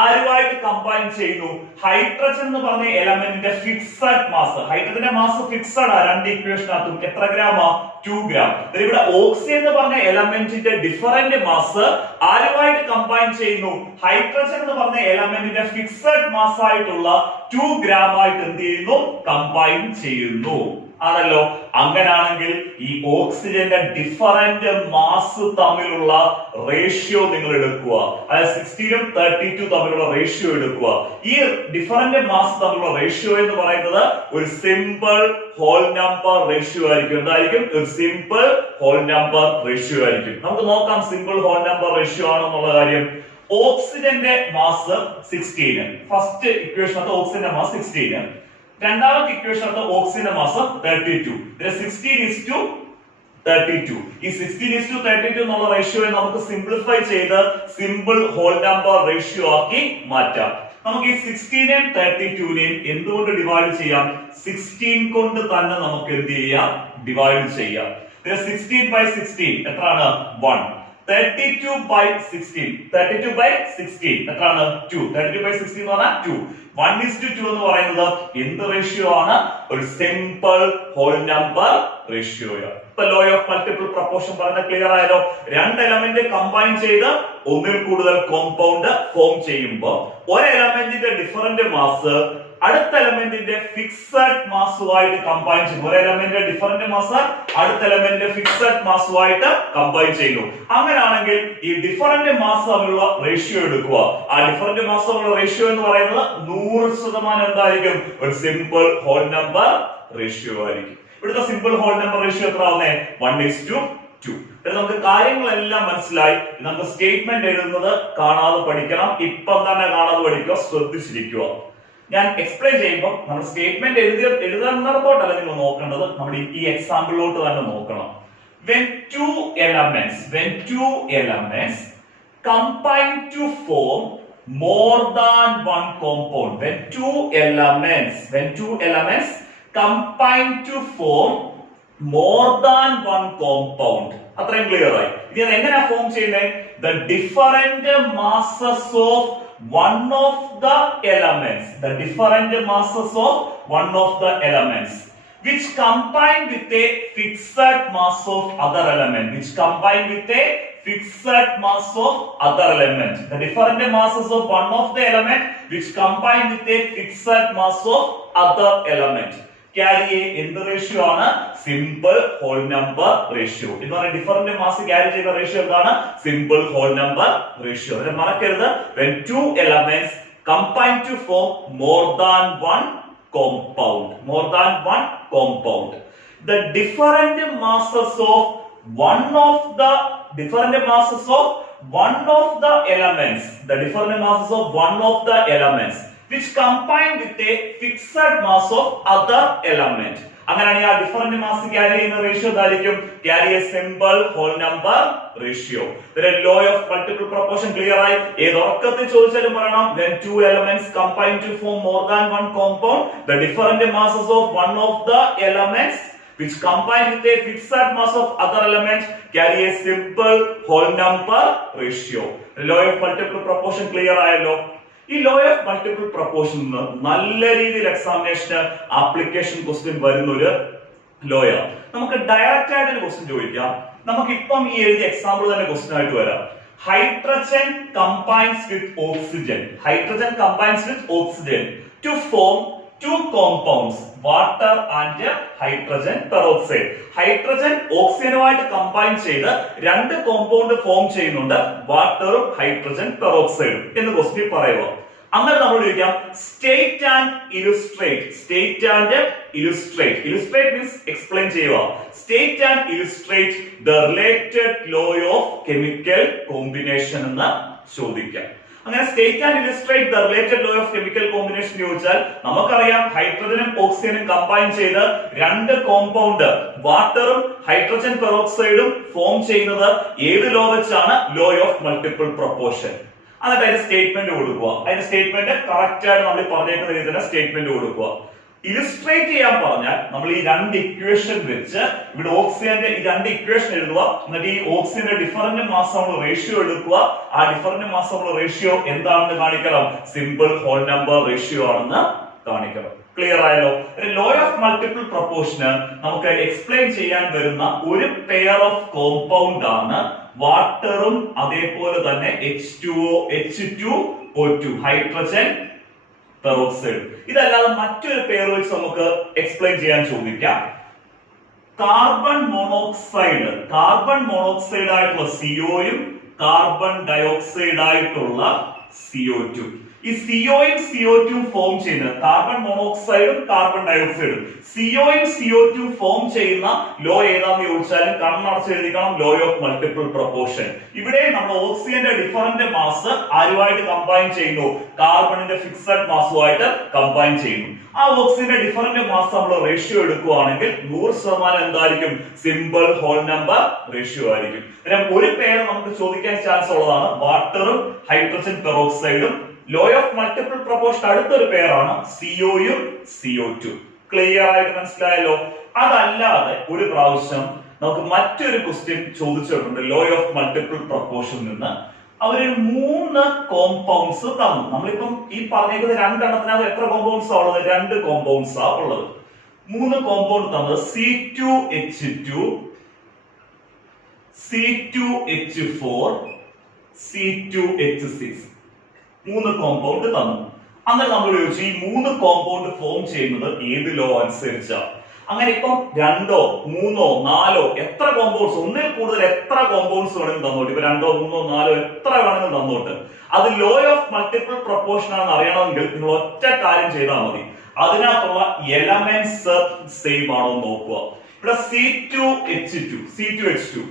ആരുമായിട്ട് കമ്പൈൻ ചെയ്യുന്നു? ഹൈഡ്രജൻ എന്ന് പറഞ്ഞ എലമെന്റിന്റെ ഫിക്സഡ് മാസ്. ഹൈഡ്രജന്റെ മാസ് ഫിക്സഡ് ആ രണ്ട് ഇക്വേഷനകത്തും. എത്ര ഗ്രാമാ? 2 ഗ്രാം. ഇവിടെ ഓക്സിജൻ എന്ന് പറഞ്ഞ എലമെന്റിന്റെ ഡിഫറന്റ് മാസ് ആരുമായിട്ട് കമ്പൈൻ ചെയ്യുന്നു? ഹൈഡ്രജൻ എന്ന് പറഞ്ഞ എലമെന്റിന്റെ ഫിക്സഡ് മാസ് ആയിട്ടുള്ള 2 ഗ്രാം ആയിട്ട് എന്ത് ചെയ്യുന്നു? കമ്പൈൻ ചെയ്യുന്നു ആണല്ലോ. അങ്ങനാണെങ്കിൽ ഈ ഓക്സിജന്റെ ഡിഫറന്റ് മാസ് തമ്മിലുള്ള റേഷ്യോ നിങ്ങൾ എടുക്കുക. അതായത് 16ഉം 32 തമ്മിലുള്ള റേഷ്യോ എടുക്കുക. ഈ ഡിഫറന്റ് മാസ് തമ്മിലുള്ള റേഷ്യോ എന്ന് പറയുന്നത് ഒരു സിമ്പിൾ ഹോൾ നമ്പർ റേഷ്യോ ആയിരിക്കും. എന്തായിരിക്കും? ഒരു സിമ്പിൾ ഹോൾ നമ്പർ റേഷ്യോ ആയിരിക്കും. നമുക്ക് നോക്കാം സിമ്പിൾ ഹോൾ നമ്പർ റേഷ്യോ ആണെന്നുള്ള കാര്യം. ഓക്സിജന്റെ മാസ് 16. ഫസ്റ്റ് ഇക്വേഷനകത്ത് ഓക്സിജന്റെ മാസ് 16. രണ്ടാമത്തെ ഇക്വേഷനകത്ത് ഓക്സിജന്റെ മാസ് 32. 16:32. ഈ 16:32 എന്നുള്ള റേഷ്യോയെ നമുക്ക് സിംപ്ലിഫൈ ചെയ്ത് സിമ്പിൾ ഹോൾ നമ്പർ റേഷ്യോ ആക്കി മാറ്റാം. നമുക്ക് ഈ 16നെയും 32നെയും എന്തുകൊണ്ട് ഡിവൈഡ് ചെയ്യാം? 16 കൊണ്ട് തന്നെ നമുക്ക് എന്ത് ചെയ്യാം? ഡിവൈഡ് ചെയ്യാം. 16/16 എത്രയാണ്? 1. 32/16 എത്രയാണ്? 2. 32/16 എന്ന് പറഞ്ഞാൽ 2. 1:2 എന്ന് പറയുന്നത് എന്ത് റേഷ്യോ ആണ്? ഒരു സിമ്പിൾ ഹോൾ നമ്പർ റേഷ്യോ. ഇപ്പൊ ലോ ഓഫ് മൾട്ടിപ്പിൾ പ്രൊപ്പോർഷൻ പറഞ്ഞ ക്ലിയർ ആയല്ലോ. രണ്ട് എലമെന്റ് കമ്പൈൻ ചെയ്ത് ഒന്നിൽ കൂടുതൽ കോമ്പൗണ്ട് ഫോം ചെയ്യുമ്പോൾ ഒരു എലമെന്റിന്റെ ഡിഫറന്റ് മാസ് അടുത്ത എലമെന്റിന്റെ ഫിക്സഡ് മാസുമായിട്ട് കമ്പൈൻ ചെയ്യുന്നു. ഒരു എലമെന്റിന്റെ ഡിഫറന്റ് മാസ് അടുത്ത എലമെന്റിന്റെ ഫിക്സഡ് മാസുമായിട്ട് കമ്പൈൻ ചെയ്യുന്നു. അങ്ങനെയാണെങ്കിൽ ഈ ഡിഫറന്റ് മാസ് തമ്മിലുള്ള റേഷ്യോ എടുക്കുക. ആ ഡിഫറന്റ് മാസ് തമ്മിലുള്ള റേഷ്യോ എന്ന് പറയുന്നത് 100% എന്തായിരിക്കും? ഒരു സിമ്പിൾ ഹോൾ നമ്പർ റേഷ്യോ ആയിരിക്കും. ഇവിടുത്തെ സിമ്പിൾ ഹോൾ നമ്പർ റേഷ്യോ എത്ര ആവുന്നേ? 1:2. നമുക്ക് കാര്യങ്ങളെല്ലാം മനസ്സിലായി. നമുക്ക് സ്റ്റേറ്റ്മെന്റ് എഴുതുന്നത് കാണാതെ പഠിക്കണം. ഇപ്പം തന്നെ കാണാതെ പഠിക്കുക. ശ്രദ്ധിച്ചിരിക്കുക. ഞാൻ എക്സ്പ്ലെയിൻ ചെയ്യുമ്പോൾ നമ്മൾ സ്റ്റേറ്റ്മെന്റ് എഴുതുന്നിടത്തോട്ടല്ല നിങ്ങൾ നോക്കേണ്ടത്, നമ്മുടെ ഈ എക്സാമ്പിളിലോട്ട് തന്നെ നോക്കണം. When two elements combine to form more than one compound. When two elements combine to form more than one compound. അത്രയും ക്ലിയർ ആയി. ഇനി അത് എങ്ങനെയാ ഫോം ചെയ്യുന്നത്? The different masses of one of the elements, which combine with a fixed mass of other element, The different masses of one of the element which combine with a fixed mass of other element. Carry എന്ത് ratio ആണ്? Simple whole number ratio എന്ന് പറയുന്നത്. Different mass carry ചെയ്യുന്ന ratio എന്താണ്? Simple whole number ratio. അതിനെ മറക്കരുത്. When two elements combine to form more than one compound, the different masses of one of the elements which combine with a fixed mass of other element. അങ്ങനെയാണെങ്കിൽ ആ different mass carry ചെയ്യുന്ന ratio എന്തായിരിക്കും? Carry a simple whole number ratio. Law of multiple proportion clear ആയി. ഏത് ഉറക്കത്തിൽ ചോദിച്ചാലും പറയണം when two elements combine to form more than one compound, the different masses of one of the elements which combine with a fixed mass of other elements carry a simple whole number ratio. Law of multiple proportion clear ആയല്ലോ. ഈ law of multiple proportion നല്ല രീതിയിൽ എക്സാമിനേഷന് application question വരുന്ന ഒരു ലോയാണ്. നമുക്ക് direct ആയിട്ട് ഒരു question ചോദിക്കാം. നമുക്ക് ഇപ്പം ഈ എഴുതിയ എക്സാമ്പിൾ തന്നെ ക്വസ്റ്റ്യൻ ആയിട്ട് വരാം. Hydrogen combines with oxygen. Hydrogen combines with oxygen to form two compounds, water and hydrogen peroxide. Hydrogen ഓക്സിജനുമായിട്ട് കമ്പൈൻ ചെയ്ത് രണ്ട് കോമ്പൗണ്ട് ഫോം ചെയ്യുന്നുണ്ട്, വാട്ടറും ഹൈഡ്രജൻ പെറോക്സൈഡും എന്ന് ക്വസ്റ്റ്യൻ പറയുക. അങ്ങനെ നമ്മൾ ചോദിക്കാം state and illustrate. State and illustrate. Illustrate means explain ചെയ്യുക. State and illustrate the related law of chemical combination എന്ന് ചോദിക്കാം. അങ്ങനെ state and illustrate the related law of chemical combination ചോദിച്ചാൽ നമുക്കറിയാം ഹൈഡ്രജനും ഓക്സിജനും കമ്പൈൻ ചെയ്ത് രണ്ട് കോമ്പൗണ്ട് വാട്ടറും ഹൈഡ്രജൻ പെറോക്സൈഡും ഫോം ചെയ്യുന്നത് ഏത് ലോ വെച്ചാണ്? Law of multiple proportion. എന്നിട്ട് അതിന്റെ സ്റ്റേറ്റ്മെന്റ് കൊടുക്കുക. അതിന്റെ സ്റ്റേറ്റ്മെന്റ് കറക്റ്റ് ആയിട്ട് നമ്മൾ പറഞ്ഞേക്കുന്ന രീതിയിൽ തന്നെ സ്റ്റേറ്റ്മെന്റ് കൊടുക്കുക. ഇലുസ്ട്രേറ്റ് ചെയ്യാൻ പറഞ്ഞാൽ നമ്മൾ ഈ രണ്ട് ഇക്വേഷൻ വെച്ച് ഇവിടെ ഓക്സിജന്റെ ഈ രണ്ട് ഇക്വേഷൻ എഴുതുക. എന്നിട്ട് ഈ ഓക്സിജന്റെ ഡിഫറന്റ് മാസ് നമ്മൾ റേഷ്യോ എടുക്കുക. ആ ഡിഫറന്റ് മാസ് നമ്മൾ റേഷ്യോ എന്താണെന്ന് കാണിക്കണം? സിമ്പിൾ ഹോൾ നമ്പർ റേഷ്യോ ആണെന്ന് കാണിക്കണം. ക്ലിയർ ആയല്ലോ. ലോ ഓഫ് മൾട്ടിപ്പിൾ പ്രൊപ്പോർഷന് നമുക്ക് എക്സ്പ്ലെയിൻ ചെയ്യാൻ വരുന്ന ഒരു പെയർ ഓഫ് കോമ്പൗണ്ട് ആണ് വാട്ടറും അതേപോലെ തന്നെ H2O H2O2 ഹൈഡ്രജൻ പെറോക്സൈഡ്. ഇതല്ലാതെ മറ്റൊരു പെയർ വെച്ച് നമുക്ക് എക്സ്പ്ലെയിൻ ചെയ്യാൻ ചോദിക്കാം. Carbon monoxide. കാർബൺ മോണോക്സൈഡ് ആയിട്ടുള്ള സിഒയും കാർബൺ ഡയോക്സൈഡ് ആയിട്ടുള്ള CO2. ഈ സിഒയും CO2 ഫോം ചെയ്യുന്ന കാർബൺ മോണോക്സൈഡും കാർബൺ ഡയോക്സൈഡും സിഒയും CO2 ഫോം ചെയ്യുന്ന ലോ ഏതാന്ന് ചോദിച്ചാലും കണ്ണടച്ച് എഴുതിക്കണം ലോ ഓഫ് മൾട്ടിപ്പിൾ പ്രൊപ്പോർഷൻ. ഇവിടെ നമ്മൾ ഓക്സിജന്റെ ഡിഫറന്റ് മാസ് ആരുമായിട്ട് കമ്പൈൻ ചെയ്യുന്നു? കാർബണിന്റെ ഫിക്സഡ് മാസുമായിട്ട് കമ്പൈൻ ചെയ്യുന്നു. ആ ഓക്സിജന്റെ ഡിഫറന്റ് മാസ് നമ്മൾ റേഷ്യോ എടുക്കുകയാണെങ്കിൽ 100% എന്തായിരിക്കും? സിമ്പിൾ ഹോൾ നമ്പർ റേഷ്യോ ആയിരിക്കും. ഒരു പെയർ നമുക്ക് ചോദിക്കാൻ ചാൻസ് ഉള്ളതാണ് വാട്ടറും ഹൈഡ്രജൻ പെറോക്സൈഡും. ലോ ഓഫ് മൾട്ടിപ്പിൾ പ്രൊപ്പോർഷൻ അടുത്തൊരു പേരാണ് സിഒയും CO2. ക്ലിയർ ആയിട്ട് മനസ്സിലായല്ലോ. അതല്ലാതെ ഒരു പ്രാവശ്യം നമുക്ക് മറ്റൊരു ക്വസ്റ്റ്യൻ ചോദിച്ചിട്ടുണ്ട് ലോ ഓഫ് മൾട്ടിപ്പിൾ പ്രൊപ്പോർഷനിൽ നിന്ന്. അവര് 3 കോമ്പൗണ്ട്സ് തന്നു. നമ്മളിപ്പം ഈ പറഞ്ഞേക്കുന്നത് രണ്ടെണ്ണത്തിനകത്ത് എത്ര കോമ്പൗണ്ട്സ് ഉള്ളത്? 2 കോമ്പൗണ്ട്സ് ആ ഉള്ളത്. 3 കോമ്പൗണ്ട് തന്നത് C2H2 C2H4 C2H6 3 കോമ്പൗണ്ട് തന്നു. അങ്ങനെ നമ്മൾ ചോദിച്ചു ഈ 3 കോമ്പൗണ്ട് ഫോം ചെയ്യുന്നത് ഏത് ലോ അനുസരിച്ചാണ്? അങ്ങനെ ഇപ്പം 2, 3, 4 എത്ര കോമ്പൗണ്ട്സ്, ഒന്നിൽ കൂടുതൽ എത്ര കോമ്പൗണ്ട്സ് വേണമെങ്കിലും തന്നോട്ട്. ഇപ്പൊ 2, 3, 4 എത്ര വേണമെങ്കിലും തന്നോട്ട്. അത് ലോ ഓഫ് മൾട്ടിപ്പിൾ പ്രൊപ്പോർഷൻ ആണെന്ന് അറിയണമെങ്കിൽ നിങ്ങൾ ഒറ്റ കാര്യം ചെയ്താൽ മതി. അതിനകത്തുള്ള എലമെന്റ്സ് സെയിം ആണോ നോക്കുക. ഇവിടെ C2H2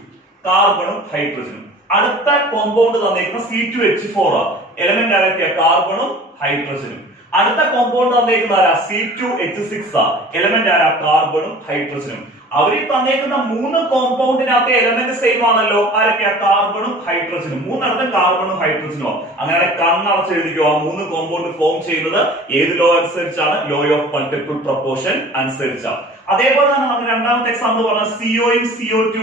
കാർബണും ഹൈഡ്രജനും. അടുത്ത കോമ്പൗണ്ട് തന്നേക്കുന്ന C2H4 ആ. എലമെന്റ് ആരൊക്കെയാ? കാർബണും ഹൈഡ്രജനും. അടുത്ത കോമ്പൗണ്ട് തന്നേക്കുന്ന ആരാ? C2H6 ആ. എലമെന്റ് ആരാ? കാർബണും ഹൈഡ്രജനും. അവർ തന്നേക്കുന്ന 3 കോമ്പൗണ്ടിനകത്തെ എലമെന്റ് സെയിം ആണല്ലോ. ആരൊക്കെയാ? കാർബണും ഹൈഡ്രജനും. 3 കാർബണും ഹൈഡ്രജനോ. അങ്ങനെ കണ്ണടച്ച് എഴുതിക്കോ. ആ 3 കോമ്പൗണ്ട് ഫോം ചെയ്യുന്നത് ഏത് ലോ അനുസരിച്ചാണ്? ലോ ഓഫ് മൾട്ടിപ്പിൾ പ്രൊപ്പോർഷൻ അനുസരിച്ചാണ്. അതേപോലെ തന്നെ നമ്മൾ രണ്ടാമത്തെ എക്സാമ്പിൾ പറഞ്ഞ സിഒയും CO2.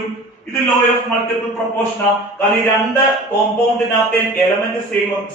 ഇത് ലോ ഓഫ് മൾട്ടിപ്പിൾ പ്രൊപ്പോർഷൻ ആ. കാരണം ഈ 2 കോമ്പൗണ്ടിനകത്തെ എലമെന്റ്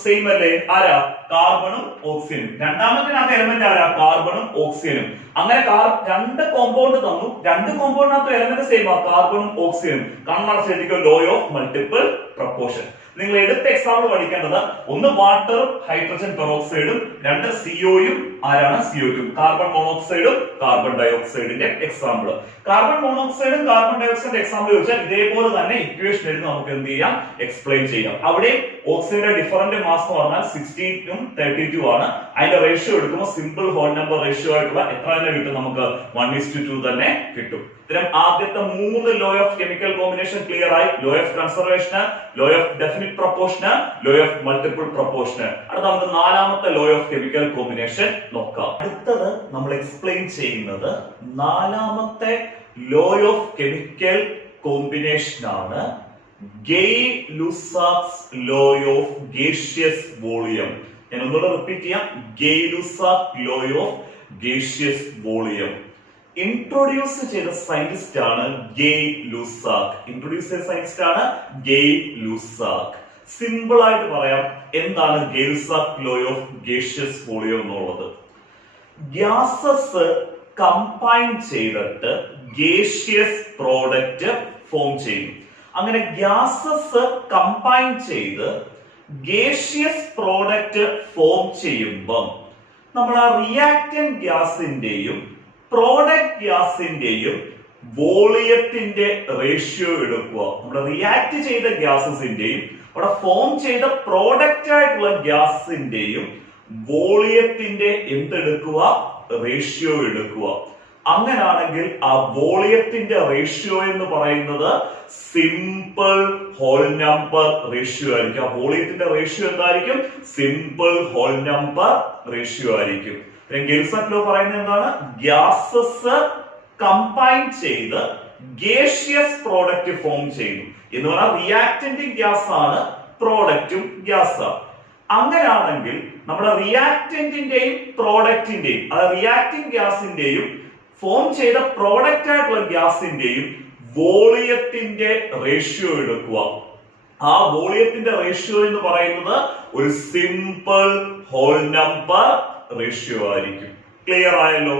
സെയിം അല്ലേ? ആരാ? കാർബണും ഓക്സിജനും. രണ്ടാമത്തിനകത്ത് എലമെന്റ് ആരാ? കാർബണും ഓക്സിജനും. അങ്ങനെ 2 കോമ്പൗണ്ട് തന്നു. 2 കോമ്പൗണ്ടിനകത്ത് എലമെന്റ് സെയിം ആ, കാർബണും ഓക്സിജനും. കണ്ണടച്ചെഴുതിക്കോ ലോ ഓഫ് മൾട്ടിപ്പിൾ പ്രൊപ്പോർഷൻ. നിങ്ങൾ എടുത്ത എക്സാമ്പിൾ പഠിക്കേണ്ടത് ഒന്ന് വാട്ടറും ഹൈഡ്രജൻ പെറോക്സൈഡും, 2 സിഒയും ആരാണ്? CO2 കാർബൺ മോണോക്സൈഡും കാർബൺ ഡയോക്സൈഡിന്റെ എക്സാമ്പിൾ. കാർബൺ മോണോക്സൈഡും കാർബൺ ഡയോക്സൈഡിന്റെ എക്സാമ്പിൾ ചോദിച്ചാൽ ഇതേപോലെ തന്നെ ഇക്വേഷൻ എഴുതി നമുക്ക് എന്ത് ചെയ്യാം? എക്സ്പ്ലെയിൻ ചെയ്യാം. അവിടെ ഓക്സിജന്റെ ഡിഫറന്റ് മാസ് എന്ന് പറഞ്ഞാൽ 16 ഉം 32 ആണ്. അതിന്റെ റേഷ്യോ എടുക്കുമ്പോൾ സിമ്പിൾ ഹോൾ നമ്പർ റേഷ്യോ ആയിട്ടുള്ള എത്ര തന്നെ കിട്ടും? നമുക്ക് 1:2 തന്നെ കിട്ടും. ആദ്യത്തെ 3 law of chemical combination clear ആയി. Law of conservation, law of definite proportion, law of multiple proportion. അടുത്ത നമുക്ക് 4ാമത്തെ ലോ ഓഫ് കെമിക്കൽ കോമ്പിനേഷൻ നോക്കാം. അടുത്തത് നമ്മൾ എക്സ്പ്ലെയിൻ ചെയ്യുന്നത് 4ാമത്തെ ലോ ഓഫ് കെമിക്കൽ കോമ്പിനേഷൻ ആണ്, Gay-Lussac's law of gaseous volume. ഞാൻ ഒന്നുകൂടെ റിപ്പീറ്റ് ചെയ്യാം, Gay-Lussac's law of gaseous volume. Introduce ചെയ്ത സയന്റിസ്റ്റ് ആണ് ഗെയ്-ലുസാക്ക്. ഇൻട്രൊഡ്യൂസ് ചെയ്ത സയന്റിസ്റ്റ് ആണ് ഗെയ്-ലുസാക്ക്. സിമ്പിൾ ആയിട്ട് പറയാം, എന്താണ് ഗെയ്-ലുസാക്ക് ലോ ഓഫ് ഗേഷ്യസ് വോളിയം എന്നുള്ളത്. ഗ്യാസസ് കമ്പൈൻ ചെയ്തിട്ട് ഗേഷ്യസ് പ്രോഡക്റ്റ് ഫോം ചെയ്യും. അങ്ങനെ ഗ്യാസസ് കമ്പൈൻ ചെയ്ത് ഗേഷ്യസ് പ്രോഡക്റ്റ് ഫോം ചെയ്യുമ്പം നമ്മൾ ആ റിയാക്ടന്റ് ഗ്യാസിന്റെയും പ്രോഡക്റ്റ് ഗ്യാസിന്റെയും വോളിയത്തിന്റെ റേഷ്യോ എടുക്കുക. നമ്മുടെ റിയാക്ട് ചെയ്ത ഗ്യാസസിന്റെയും അവിടെ ഫോം ചെയ്ത പ്രോഡക്റ്റ് ആയിട്ടുള്ള ഗ്യാസിന്റെയും വോളിയത്തിന്റെ എന്തെടുക്കുക, റേഷ്യോ എടുക്കുക. അങ്ങനാണെങ്കിൽ ആ വോളിയത്തിന്റെ റേഷ്യോ എന്ന് പറയുന്നത് സിമ്പിൾ ഹോൾ നമ്പർ റേഷ്യോ ആയിരിക്കും. ആ വോളിയത്തിന്റെ റേഷ്യോ എന്തായിരിക്കും? സിമ്പിൾ ഹോൾ നമ്പർ റേഷ്യോ ആയിരിക്കും. ഗെയ്-ലുസാക്ക് ലോ പറയുന്നത് എന്താണ്? ഗ്യാസസ് കമ്പൈൻ ചെയ്ത് ഗേഷ്യസ് പ്രോഡക്റ്റ് ഫോം ചെയ്യുന്നു എന്ന് പറഞ്ഞാൽ റിയാക്ടന്റ് ഗ്യാസ് ആണ്, പ്രോഡക്റ്റും ഗ്യാസാണ്. അങ്ങനെയാണെങ്കിൽ നമ്മുടെ റിയാക്ടന്റിന്റെയും പ്രോഡക്റ്റിന്റെയും, അതായത് റിയാക്ടിംഗ് ഗ്യാസിന്റെയും ഫോം ചെയ്ത പ്രോഡക്റ്റ് ആയിട്ടുള്ള ഗ്യാസിന്റെയും വോളിയത്തിന്റെ റേഷ്യോ എടുക്കുക. ആ വോളിയത്തിന്റെ റേഷ്യോ എന്ന് പറയുന്നത് ഒരു സിമ്പിൾ ഹോൾ നമ്പർ റേഷ്യോ ആയിരിക്കും. ക്ലിയർ ആയല്ലോ?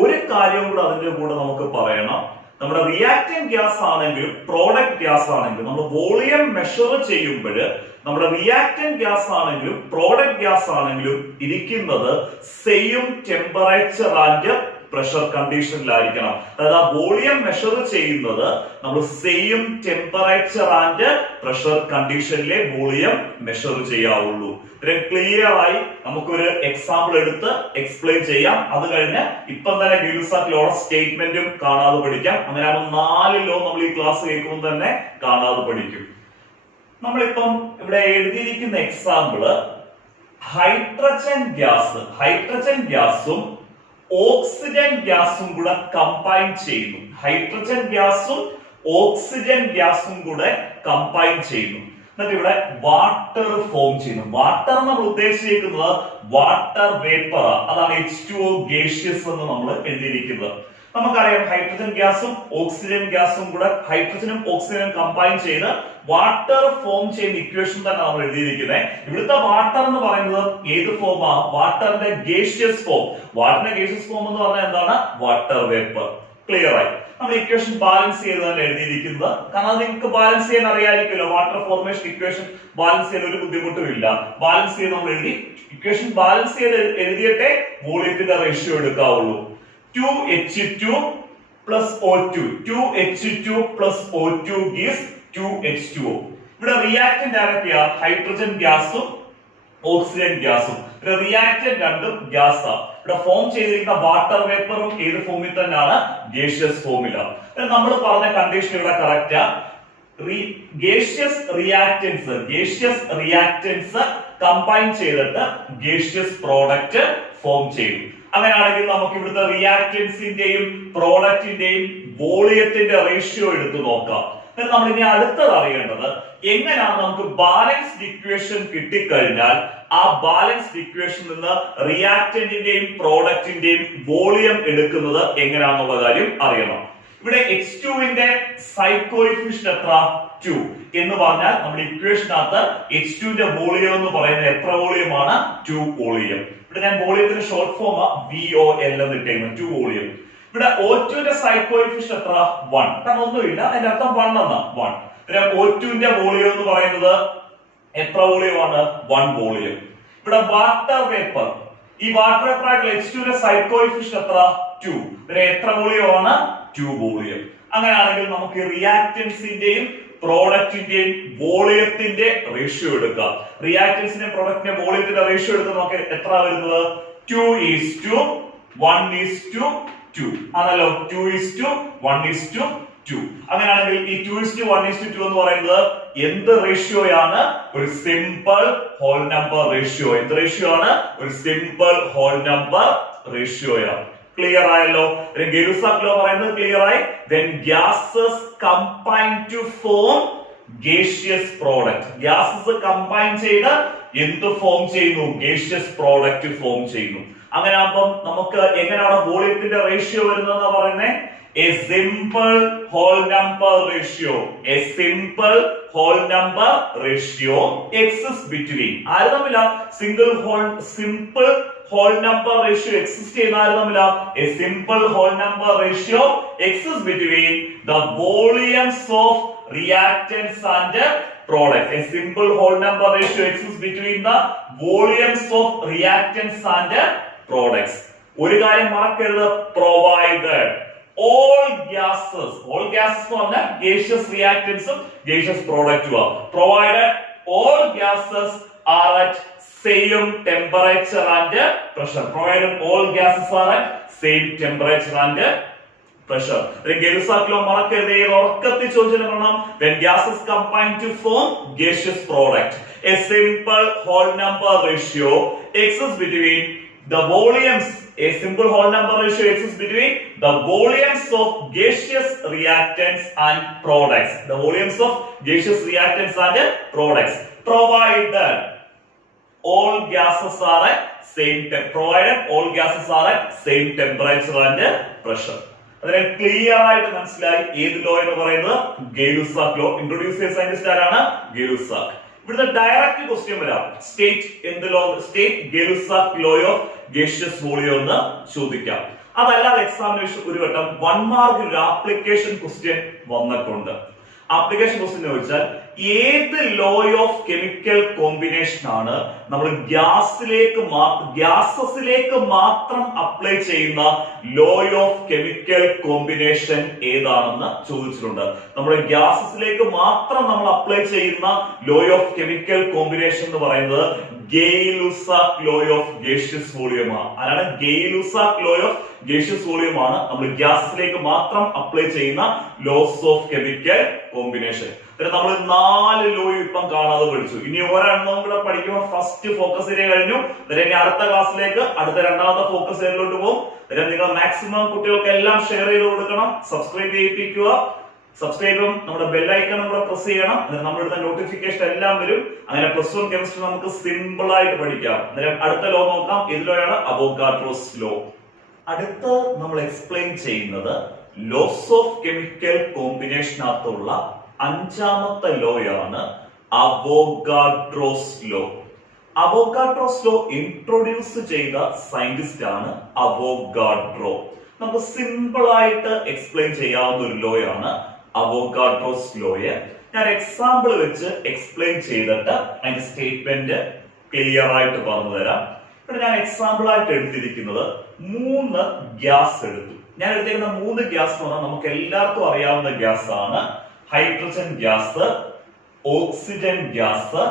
ഒരു കാര്യം കൂടെ അതിന്റെ കൂടെ നമുക്ക് പറയണം. നമ്മുടെ റിയാക്ടന്റ് ഗ്യാസ് ആണെങ്കിലും പ്രോഡക്റ്റ് ഗ്യാസ് ആണെങ്കിലും നമ്മൾ വോളിയം മെഷർ ചെയ്യുമ്പോൾ നമ്മുടെ റിയാക്ടന്റ് ഗ്യാസ് ആണെങ്കിലും പ്രോഡക്റ്റ് ഗ്യാസ് ആണെങ്കിലും ഇരിക്കുന്നത് സെയിം ടെമ്പറേച്ചർ ആൻഡ് പ്രഷർ കണ്ടീഷനിലായിരിക്കണം. അതായത് ആ വോളിയം മെഷർ ചെയ്യുന്നത് നമ്മൾ സെയിം ടെമ്പറേച്ചർ ആൻഡ് പ്രഷർ കണ്ടീഷനിലെ വോളിയം മെഷർ ചെയ്യാവുള്ളൂ. ക്ലിയർ ആയി? നമുക്കൊരു എക്സാമ്പിൾ എടുത്ത് എക്സ്പ്ലെയിൻ ചെയ്യാം. അത് കഴിഞ്ഞ് ഇപ്പം തന്നെ ഗെയ്-ലുസാക്ക് ലോയുടെ സ്റ്റേറ്റ്മെന്റും കാണാതെ പഠിക്കാം. അങ്ങനെ ആകുമ്പോൾ 4 ലോ നമ്മൾ ഈ ക്ലാസ് കേൾക്കുമ്പോൾ തന്നെ കാണാതെ പഠിക്കും. നമ്മളിപ്പം ഇവിടെ എഴുതിയിരിക്കുന്ന എക്സാമ്പിള് ഹൈഡ്രജൻ ഗ്യാസും ഓക്സിജൻ ഗ്യാസും കൂടെ കമ്പൈൻ ചെയ്യുന്നു. ഹൈഡ്രജൻ ഗ്യാസും ഓക്സിജൻ ഗ്യാസും കൂടെ കമ്പൈൻ ചെയ്യുന്നു. എന്നിട്ട് ഇവിടെ വാട്ടർ ഫോം ചെയ്യുന്നു. വാട്ടർ നമ്മൾ ഉദ്ദേശിച്ചിരിക്കുന്നത് വാട്ടർ വേപ്പർ, അതാണ് H2O ഗേഷ്യസ് എന്ന് നമ്മൾ എഴുതിയിരിക്കുന്നത്. നമുക്കറിയാം ഹൈഡ്രജൻ ഗ്യാസും ഓക്സിജൻ ഗ്യാസും കൂടെ, ഹൈഡ്രജനും ഓക്സിജനും കമ്പൈൻ ചെയ്ത് വാട്ടർ ഫോം ചെയ്യുന്ന ഇക്വേഷൻ തന്നെ നമ്മൾ എഴുതിയിരിക്കുന്നത്. ഇവിടുത്തെ വാട്ടർ എന്ന് പറയുന്നത് ഏത് FOMAA? വാട്ടറിന്റെ gaseous form. വാട്ടറിന്റെ gaseous form എന്ന് പറഞ്ഞാൽ എന്താണ്? Water vapour. ക്ലിയർ ആയി? നമ്മൾ ഇക്വേഷൻ ബാലൻസ് ചെയ്ത് തന്നെ എഴുതിയിരിക്കുന്നത്. കാരണം അത് നിങ്ങൾക്ക് ബാലൻസ് ചെയ്യാൻ അറിയാമായിരിക്കുമല്ലോ. വാട്ടർ ഫോർമേഷൻ ഇക്വേഷൻ ബാലൻസ് ചെയ്യാൻ ഒരു ബുദ്ധിമുട്ടും ഇല്ല. ബാലൻസ് ചെയ്ത് നമ്മൾ എഴുതി. ഇക്വേഷൻ ബാലൻസ് ചെയ്ത് എഴുതിയിട്ടേ വോളിയത്തിന്റെ ratio എടുക്കാവുള്ളൂ. 2H2 plus O2. 2H2 plus O2 gives 2H2O. ഇവിടെ റിയാക്ടന്റ് ആരൊക്കെയാ? ഹൈഡ്രജൻ ഗ്യാസും ഓക്സിജൻ ഗ്യാസും. റിയാക്ടന്റ് രണ്ടും ഗ്യാസാ. ഇവിടെ ഫോം ചെയ്തിരിക്കുന്ന വാട്ടർ വേപ്പറും ഏത് ഫോമിൽ തന്നെയാണ്? ഗേഷ്യസ് ഫോമിലാണ്. നമ്മൾ പറഞ്ഞ കണ്ടീഷൻ ഇവിടെ കറക്റ്റാ. ഗേഷ്യസ് റിയാക്ടൻസ് കമ്പൈൻ ചെയ്തിട്ട് ഗേഷ്യസ് പ്രോഡക്റ്റ് ഫോം ചെയ്യും. അങ്ങനെയാണെങ്കിൽ നമുക്ക് ഇവിടുത്തെ റിയാക്ടൻസിന്റെയും പ്രോഡക്റ്റിന്റെയും വോളിയത്തിന്റെ റേഷ്യോ എടുത്തു നോക്കാം. നമ്മൾ ഇനി അടുത്തത് അറിയേണ്ടത് എങ്ങനെയാണ് നമുക്ക് ബാലൻസ്ഡ് ഇക്വേഷൻ കിട്ടിക്കഴിഞ്ഞാൽ ആ ബാലൻസ്ഡ് ഇക്വേഷനിൽ നിന്ന് റിയാക്ടന്റിന്റെയും പ്രോഡക്റ്റിന്റെയും വോളിയം എടുക്കുന്നത് എങ്ങനെയാണെന്നുള്ള കാര്യം അറിയണം. ഇവിടെ H2ന്റെ സൈഡ് കോഎഫിഷ്യന്റ് എത്ര? 2 എന്ന് പറഞ്ഞാൽ നമ്മുടെ ഇക്വേഷനകത്ത് H2ന്റെ വോളിയം എന്ന് പറയുന്നത് എത്ര വോളിയമാണ്? 2 വോളിയം. ഇവിടെ ഞാൻ വോളിയത്തിന്റെ ഷോർട്ട് ഫോം VOL എന്ന് ഇട്ടേക്കുന്നു, 2 വോളിയം. ഇവിടെ O2ന്റെ സൈഡ് കോഎഫിഷ്യന്റ് എത്ര? 1. കാരണം ഒന്നുമില്ല, അതിന്റെ അർത്ഥം 1 എന്നാ. 1. O2ന്റെ വോളിയം എന്ന് പറയുന്നത് എത്ര വോളിയമാണ്? 1 വോളിയം. ഇവിടെ വാട്ടർ വേപ്പർ, ഈ വാട്ടർ വേപ്പർ ആയിട്ടുള്ള H2ന്റെ സൈഡ് കോഎഫിഷ്യന്റ് എത്ര? 2. ഇതിന് എത്ര വോളിയമാണ്? 2 വോളിയം. അങ്ങനെയാണെങ്കിൽ നമുക്ക് റിയാക്ടൻസിന്റെയും പ്രോഡക്റ്റിന്റെയും വോളിയത്തിന്റെ റേഷ്യോ എടുക്കാം. റിയാക്ടൻസിന്റെ പ്രോഡക്റ്റിന്റെ വോളിയത്തിന്റെ റേഷ്യോ എടുത്ത് നമുക്ക് എത്ര വരുന്നത്? 2:1:2 2 ആണല്ലോ. 2:1:2. അങ്ങനെയാണെങ്കിൽ ഈ 2:1:2 എന്ന് പറയുന്നത് എന്ത് റേഷ്യോയാണ്? ഒരു സിമ്പിൾ ഹോൾ നമ്പർ റേഷ്യോ. എന്ത് റേഷ്യോ ആണ്? ഒരു സിമ്പിൾ ഹോൾ നമ്പർ റേഷ്യോയാണ്. ക്ലിയർ ആയല്ലോ? ഗെലുസാക്ക് ലോ പറയുന്നത് ക്ലിയർ ആയി. when gases combine to form gaseous product. gases combine ചെയ്ത് എന്ത് ഫോം ചെയ്യുന്നു? gaseous product ഫോം ചെയ്യുന്നു. അങ്ങനെ ആകുമ്പോൾ നമുക്ക് എങ്ങനെയാണ് വോളിയത്തിന്റെ റേഷ്യോ വരുന്നതെന്ന് പറയുന്നത്? a simple whole number ratio. a simple whole number ratio exists between ആര് തമ്മിലാ? simple whole number ratio exists ചെയ്യുന്ന ആര് തമ്മിലാ? a simple whole number ratio exists between the volumes of reactants and products. a simple whole number ratio exists between the volumes of reactants and products. ഒരു കാര്യം മറക്കരുത്, provided all gases എന്ന് പറഞ്ഞാൽ gaseous reactants ഉം gaseous products ഉം provided all gases are at same temperature and pressure. provided all gases are at same temperature and pressure. Gay-Lussac law മറക്കരുത്. ഉറക്കത്തിൽ ചോദിച്ചിട്ടുണ്ടാവണം. when gases combine to form gaseous product, a simple whole number ratio exists between the volumes. A simple whole number ratio exists between the volumes of gaseous reactants and products. The volumes of gaseous reactants and products, provided all gases are at same temperature and pressure. അതിനെ clear ആയിട്ട് മനസ്സിലായി. ഏത് law എന്ന് പറയുന്നത്? Gay-Lussac law. Introduce ചെയ്ത scientist ആരാണ്? Gay-Lussac. ഇവിടുത്തെ direct question വരാം. സ്റ്റേറ്റ് എന്ത് law? State Gay-Lussac law of gaseous volume എന്ന് ചോദിക്കാം. അതല്ലാതെ എക്സാമിനേഷൻ ഒരു വട്ടം 1 മാർക്ക് ഒരു ആപ്ലിക്കേഷൻ ക്വസ്റ്റ്യൻ വന്നിട്ടുണ്ട്. ആപ്ലിക്കേഷൻ ക്വസ്റ്റ്യൻ ചോദിച്ചാൽ ഏത് ലോ ഓഫ് കെമിക്കൽ കോമ്പിനേഷൻ ആണ് നമ്മൾ ഗ്യാസസിലേക്ക് മാത്രം അപ്ലൈ ചെയ്യുന്ന ലോ ഓഫ് കെമിക്കൽ കോമ്പിനേഷൻ ഏതാണെന്ന് ചോദിച്ചിട്ടുണ്ട്. നമ്മുടെ ഗ്യാസസിലേക്ക് മാത്രം നമ്മൾ അപ്ലൈ ചെയ്യുന്ന ലോ ഓഫ് കെമിക്കൽ കോമ്പിനേഷൻ എന്ന് പറയുന്നത് Gay-Lussac law of gaseous volume ആണ്. ആരാണ്? ഗെലുസാക്ക് ലോ ഓഫ് ഗേഷ്യസ് വോളിയം ആണ് നമ്മൾ ഗ്യാസിലേക്ക് മാത്രം അപ്ലൈ ചെയ്യുന്ന ലോസ് ഓഫ് കെമിക്കൽ കോമ്പിനേഷൻ. നമ്മൾ 4 ലോ ഇപ്പം കാണാതെ പഠിച്ചു. ഇനി ഒരെണ്ണം കൂടെ പഠിക്കുമ്പോൾ ഫസ്റ്റ് ഫോക്കസ് ഏരിയ കഴിഞ്ഞു. ഇനി അടുത്ത ക്ലാസ്സിലേക്ക് അടുത്ത രണ്ടാമത്തെ ഫോക്കസ് ഏരിയയിലോട്ട് പോകും. നിങ്ങൾ മാക്സിമം കുട്ടികൾക്ക് എല്ലാം ഷെയർ ചെയ്ത് കൊടുക്കണം. സബ്സ്ക്രൈബ് ചെയ്യിപ്പിക്കുക. സബ്സ്ക്രൈബും നമ്മുടെ ബെല്ലൈക്കണും കൂടെ പ്രസ് ചെയ്യണം. നമ്മളുടെ നോട്ടിഫിക്കേഷൻ എല്ലാം വരും. അങ്ങനെ +1 കെമിസ്ട്രി നമുക്ക് സിമ്പിൾ ആയിട്ട് പഠിക്കാം. അടുത്ത ലോ നോക്കാം. ഇതിലൂടെയാണ് അവോഗാഡ്രോസ് ലോ. അടുത്ത് നമ്മൾ എക്സ്പ്ലെയിൻ ചെയ്യുന്നത് ലോസ് ഓഫ് കെമിക്കൽ കോമ്പിനേഷനകത്തുള്ള 5ാമത്തെ ലോയാണ് Avogadro's law. Avogadro's law introduce ചെയ്ത സയന്റിസ്റ്റ് ആണ് അവോഗാഡ്രോ. നമുക്ക് സിമ്പിൾ ആയിട്ട് എക്സ്പ്ലെയിൻ ചെയ്യാവുന്ന ഒരു ലോയാണ് അവോഗാഡ്രോസ് ലോയെ. ഞാൻ എക്സാമ്പിൾ വെച്ച് എക്സ്പ്ലെയിൻ ചെയ്തിട്ട് അതിന്റെ സ്റ്റേറ്റ്മെന്റ് ക്ലിയർ ആയിട്ട് പറഞ്ഞു തരാം. ഇവിടെ ഞാൻ എക്സാമ്പിൾ ആയിട്ട് എടുത്തിരിക്കുന്നത് 3 ഗ്യാസ് എടുത്തു. ഞാൻ എടുത്തിരിക്കുന്ന 3 ഗ്യാസ് എന്ന് പറഞ്ഞാൽ നമുക്ക് എല്ലാവർക്കും അറിയാവുന്ന ഗ്യാസ് ആണ്. Hydrogen gas, oxygen gas,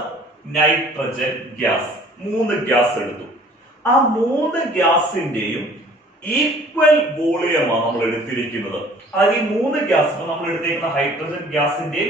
nitrogen gas. 3 gas എടുത്തു. ആ 3 ഗ്യാസിന്റെയും ഈക്വൽ വോളിയമാണ് നമ്മൾ എടുത്തിരിക്കുന്നത്. അതായത് ഈ 3 ഗ്യാസ് നമ്മൾ എടുത്തിരിക്കുന്ന ഹൈഡ്രജൻ ഗ്യാസിന്റെയും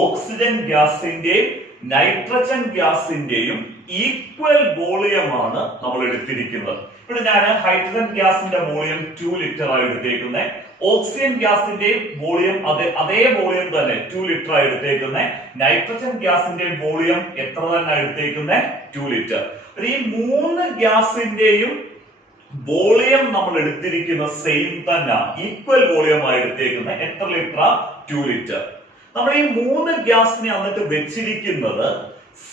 ഓക്സിജൻ ഗ്യാസിന്റെയും നൈട്രജൻ ഗ്യാസിന്റെയും ഈക്വൽ വോളിയമാണ് നമ്മൾ എടുത്തിരിക്കുന്നത്. ഇവിടെ ഞാൻ ഹൈഡ്രജൻ ഗ്യാസിന്റെ വോളിയം 2 ലിറ്റർ ആയി എടുത്തേക്കുന്നത്. ഓക്സിജൻ ഗ്യാസിന്റെ വോളിയം അതേ വോളിയം തന്നെ 2 ലിറ്റർ ആയി എടുത്തേക്കുന്നത്. നൈട്രജൻ ഗ്യാസിന്റെ വോളിയം എത്ര തന്നെ എടുത്തേക്കുന്നത്? 2 ലിറ്റർ. ഈ 3 ഗ്യാസിന്റെയും വോളിയം നമ്മൾ എടുത്തിരിക്കുന്ന സെയിം തന്നെ, ഈക്വൽ വോളിയം ആയി എടുത്തേക്കുന്നത്. എത്ര ലിറ്റർ? 2 ലിറ്റർ. നമ്മൾ ഈ 3 ഗ്യാസിനെ എന്നിട്ട് വെച്ചിരിക്കുന്നത്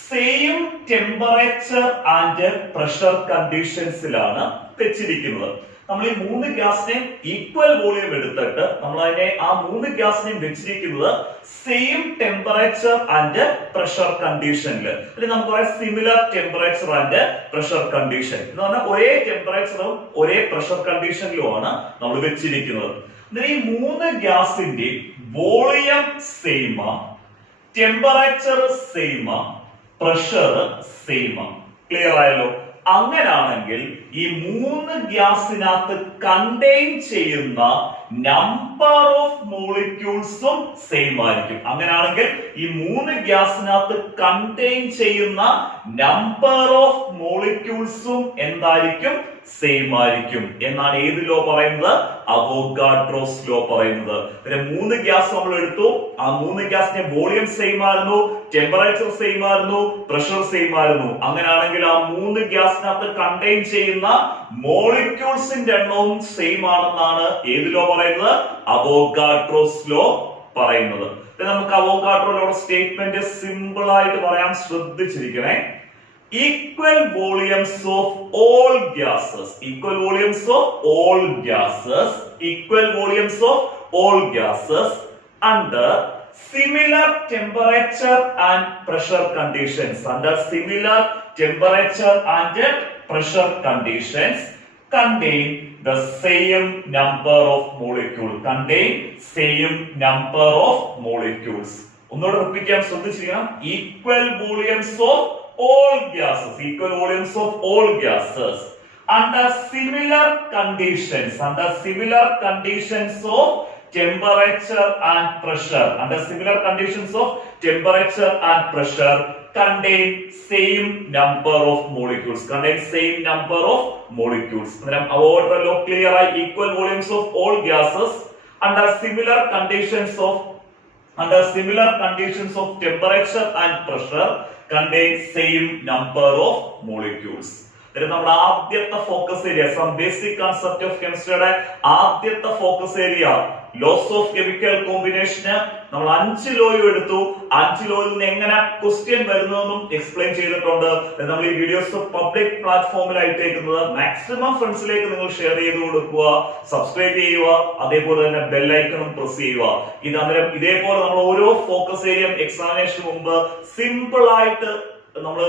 സെയിം ടെമ്പറേച്ചർ ആൻഡ് പ്രഷർ കണ്ടീഷൻസിലാണ് വെച്ചിരിക്കുന്നത്. നമ്മൾ ഈ 3 ഗ്യാസിനെ ഈക്വൽ വോളിയം എടുത്തിട്ട് നമ്മൾ അതിനെ ആ 3 ഗ്യാസിനെയും വെച്ചിരിക്കുന്നത് സെയിം ടെമ്പറേച്ചർ ആൻഡ് പ്രഷർ കണ്ടീഷനിൽ. അല്ലെങ്കിൽ നമുക്ക് പറയാം similar temperature and pressure condition എന്ന് പറഞ്ഞാൽ ഒരേ ടെമ്പറേച്ചറും ഒരേ പ്രഷർ കണ്ടീഷനിലുമാണ് നമ്മൾ വെച്ചിരിക്കുന്നത്. ഈ 3 ഗ്യാസിന്റെ വോളിയം സെയിമാ, ടെമ്പറേച്ചർ സെയിമാ, പ്രഷർ സെയിമാ. ക്ലിയർ ആയല്ലോ? അങ്ങനാണെങ്കിൽ ഈ 3 ഗ്യാസിനകത്ത് കണ്ടെയ്ൻ ചെയ്യുന്ന നമ്പർ ഓഫ് മോളിക്യൂൾസും സെയിം ആയിരിക്കും. അങ്ങനാണെങ്കിൽ ഈ 3 ഗ്യാസിനകത്ത് കണ്ടെയ്ൻ ചെയ്യുന്ന നമ്പർ ഓഫ് മോളിക്യൂൾസും എന്തായിരിക്കും? സെയിം ആയിരിക്കും എന്നാണ് ഏത് ലോ പറയുന്നത്? അവോഗാഡ്രോസ് ലോ പറയുന്നത്. പിന്നെ 3 ഗ്യാസ് നമ്മൾ എടുത്തു, ആ 3 ഗ്യാസിന്റെ വോളിയം സെയിം ആയിരുന്നു, ടെമ്പറേച്ചർ സെയിം ആയിരുന്നു, പ്രഷർ സെയിം ആയിരുന്നു. അങ്ങനെയാണെങ്കിൽ ആ 3 ഗ്യാസിനകത്ത് കണ്ടെയ്ൻ ചെയ്യുന്ന മോളിക്യൂൾസിന്റെ എണ്ണവും സെയിം ആണെന്നാണ് ഏത് ലോ പറയുന്നത്? അവോഗാഡ്രോസ് ലോ പറയുന്നത്. നമുക്ക് അവോഗാഡ്രോ ലോയുടെ സ്റ്റേറ്റ്മെന്റ് സിമ്പിൾ ആയിട്ട് പറയാൻ ശ്രദ്ധിച്ചിരിക്കണേ. Equal volumes of all gases, equal volumes of all gases, equal volumes of all gases under similar temperature and pressure conditions, under similar temperature and pressure conditions contain the same number of molecules, contain same number of molecules. ഒന്നുകൂടെ repeat ചെയ്യാൻ ശ്രദ്ധിച്ചിരിക്കണം. Equal volumes of all gases, equal volumes of all gases under similar conditions, under similar conditions of temperature and pressure, under similar conditions of temperature and pressure contain same number of molecules, contain same number of molecules. Avogadro law clear ആയി. Equal volumes of all gases under similar conditions of temperature and pressure contain same number of molecules. നമ്മുടെ ആദ്യത്തെ focus area, some basic concept of കെമിസ്ട്രിയുടെ ആദ്യത്തെ focus area laws of chemical കോമ്പിനേഷന് നമ്മൾ 5 ലോയും എടുത്തു. 5 ലോയിൽ നിന്ന് എങ്ങനെ ക്വസ്റ്റ്യൻ വരുന്നതെന്നും എക്സ്പ്ലെയിൻ ചെയ്തിട്ടുണ്ട്. നമ്മൾ ഈ വീഡിയോസ് പബ്ലിക് പ്ലാറ്റ്ഫോമിലായിട്ടേക്കുന്നത്. മാക്സിമം ഫ്രണ്ട്സിലേക്ക് നിങ്ങൾ ഷെയർ ചെയ്ത് കൊടുക്കുക, സബ്സ്ക്രൈബ് ചെയ്യുക, അതേപോലെ തന്നെ ബെൽ ഐക്കണും പ്രസ് ചെയ്യുക. ഇതേപോലെ നമ്മൾ ഓരോ ഫോക്കസ് ഏരിയ എക്സാമിനേഷന് മുമ്പ് സിമ്പിൾ ആയിട്ട് നമ്മൾ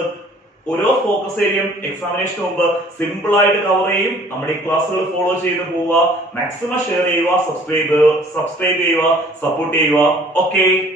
ഓരോ ഫോക്കസ് ഏരിയയും എക്സാമിനേഷന് മുമ്പ് സിമ്പിൾ ആയിട്ട് കവർ ചെയ്യും. നമ്മുടെ ഈ ക്ലാസ്സുകൾ ഫോളോ ചെയ്ത് പോവുക, മാക്സിമം ഷെയർ ചെയ്യുക, സബ്സ്ക്രൈബ് ചെയ്യുക, സപ്പോർട്ട് ചെയ്യുക. ഓക്കെ.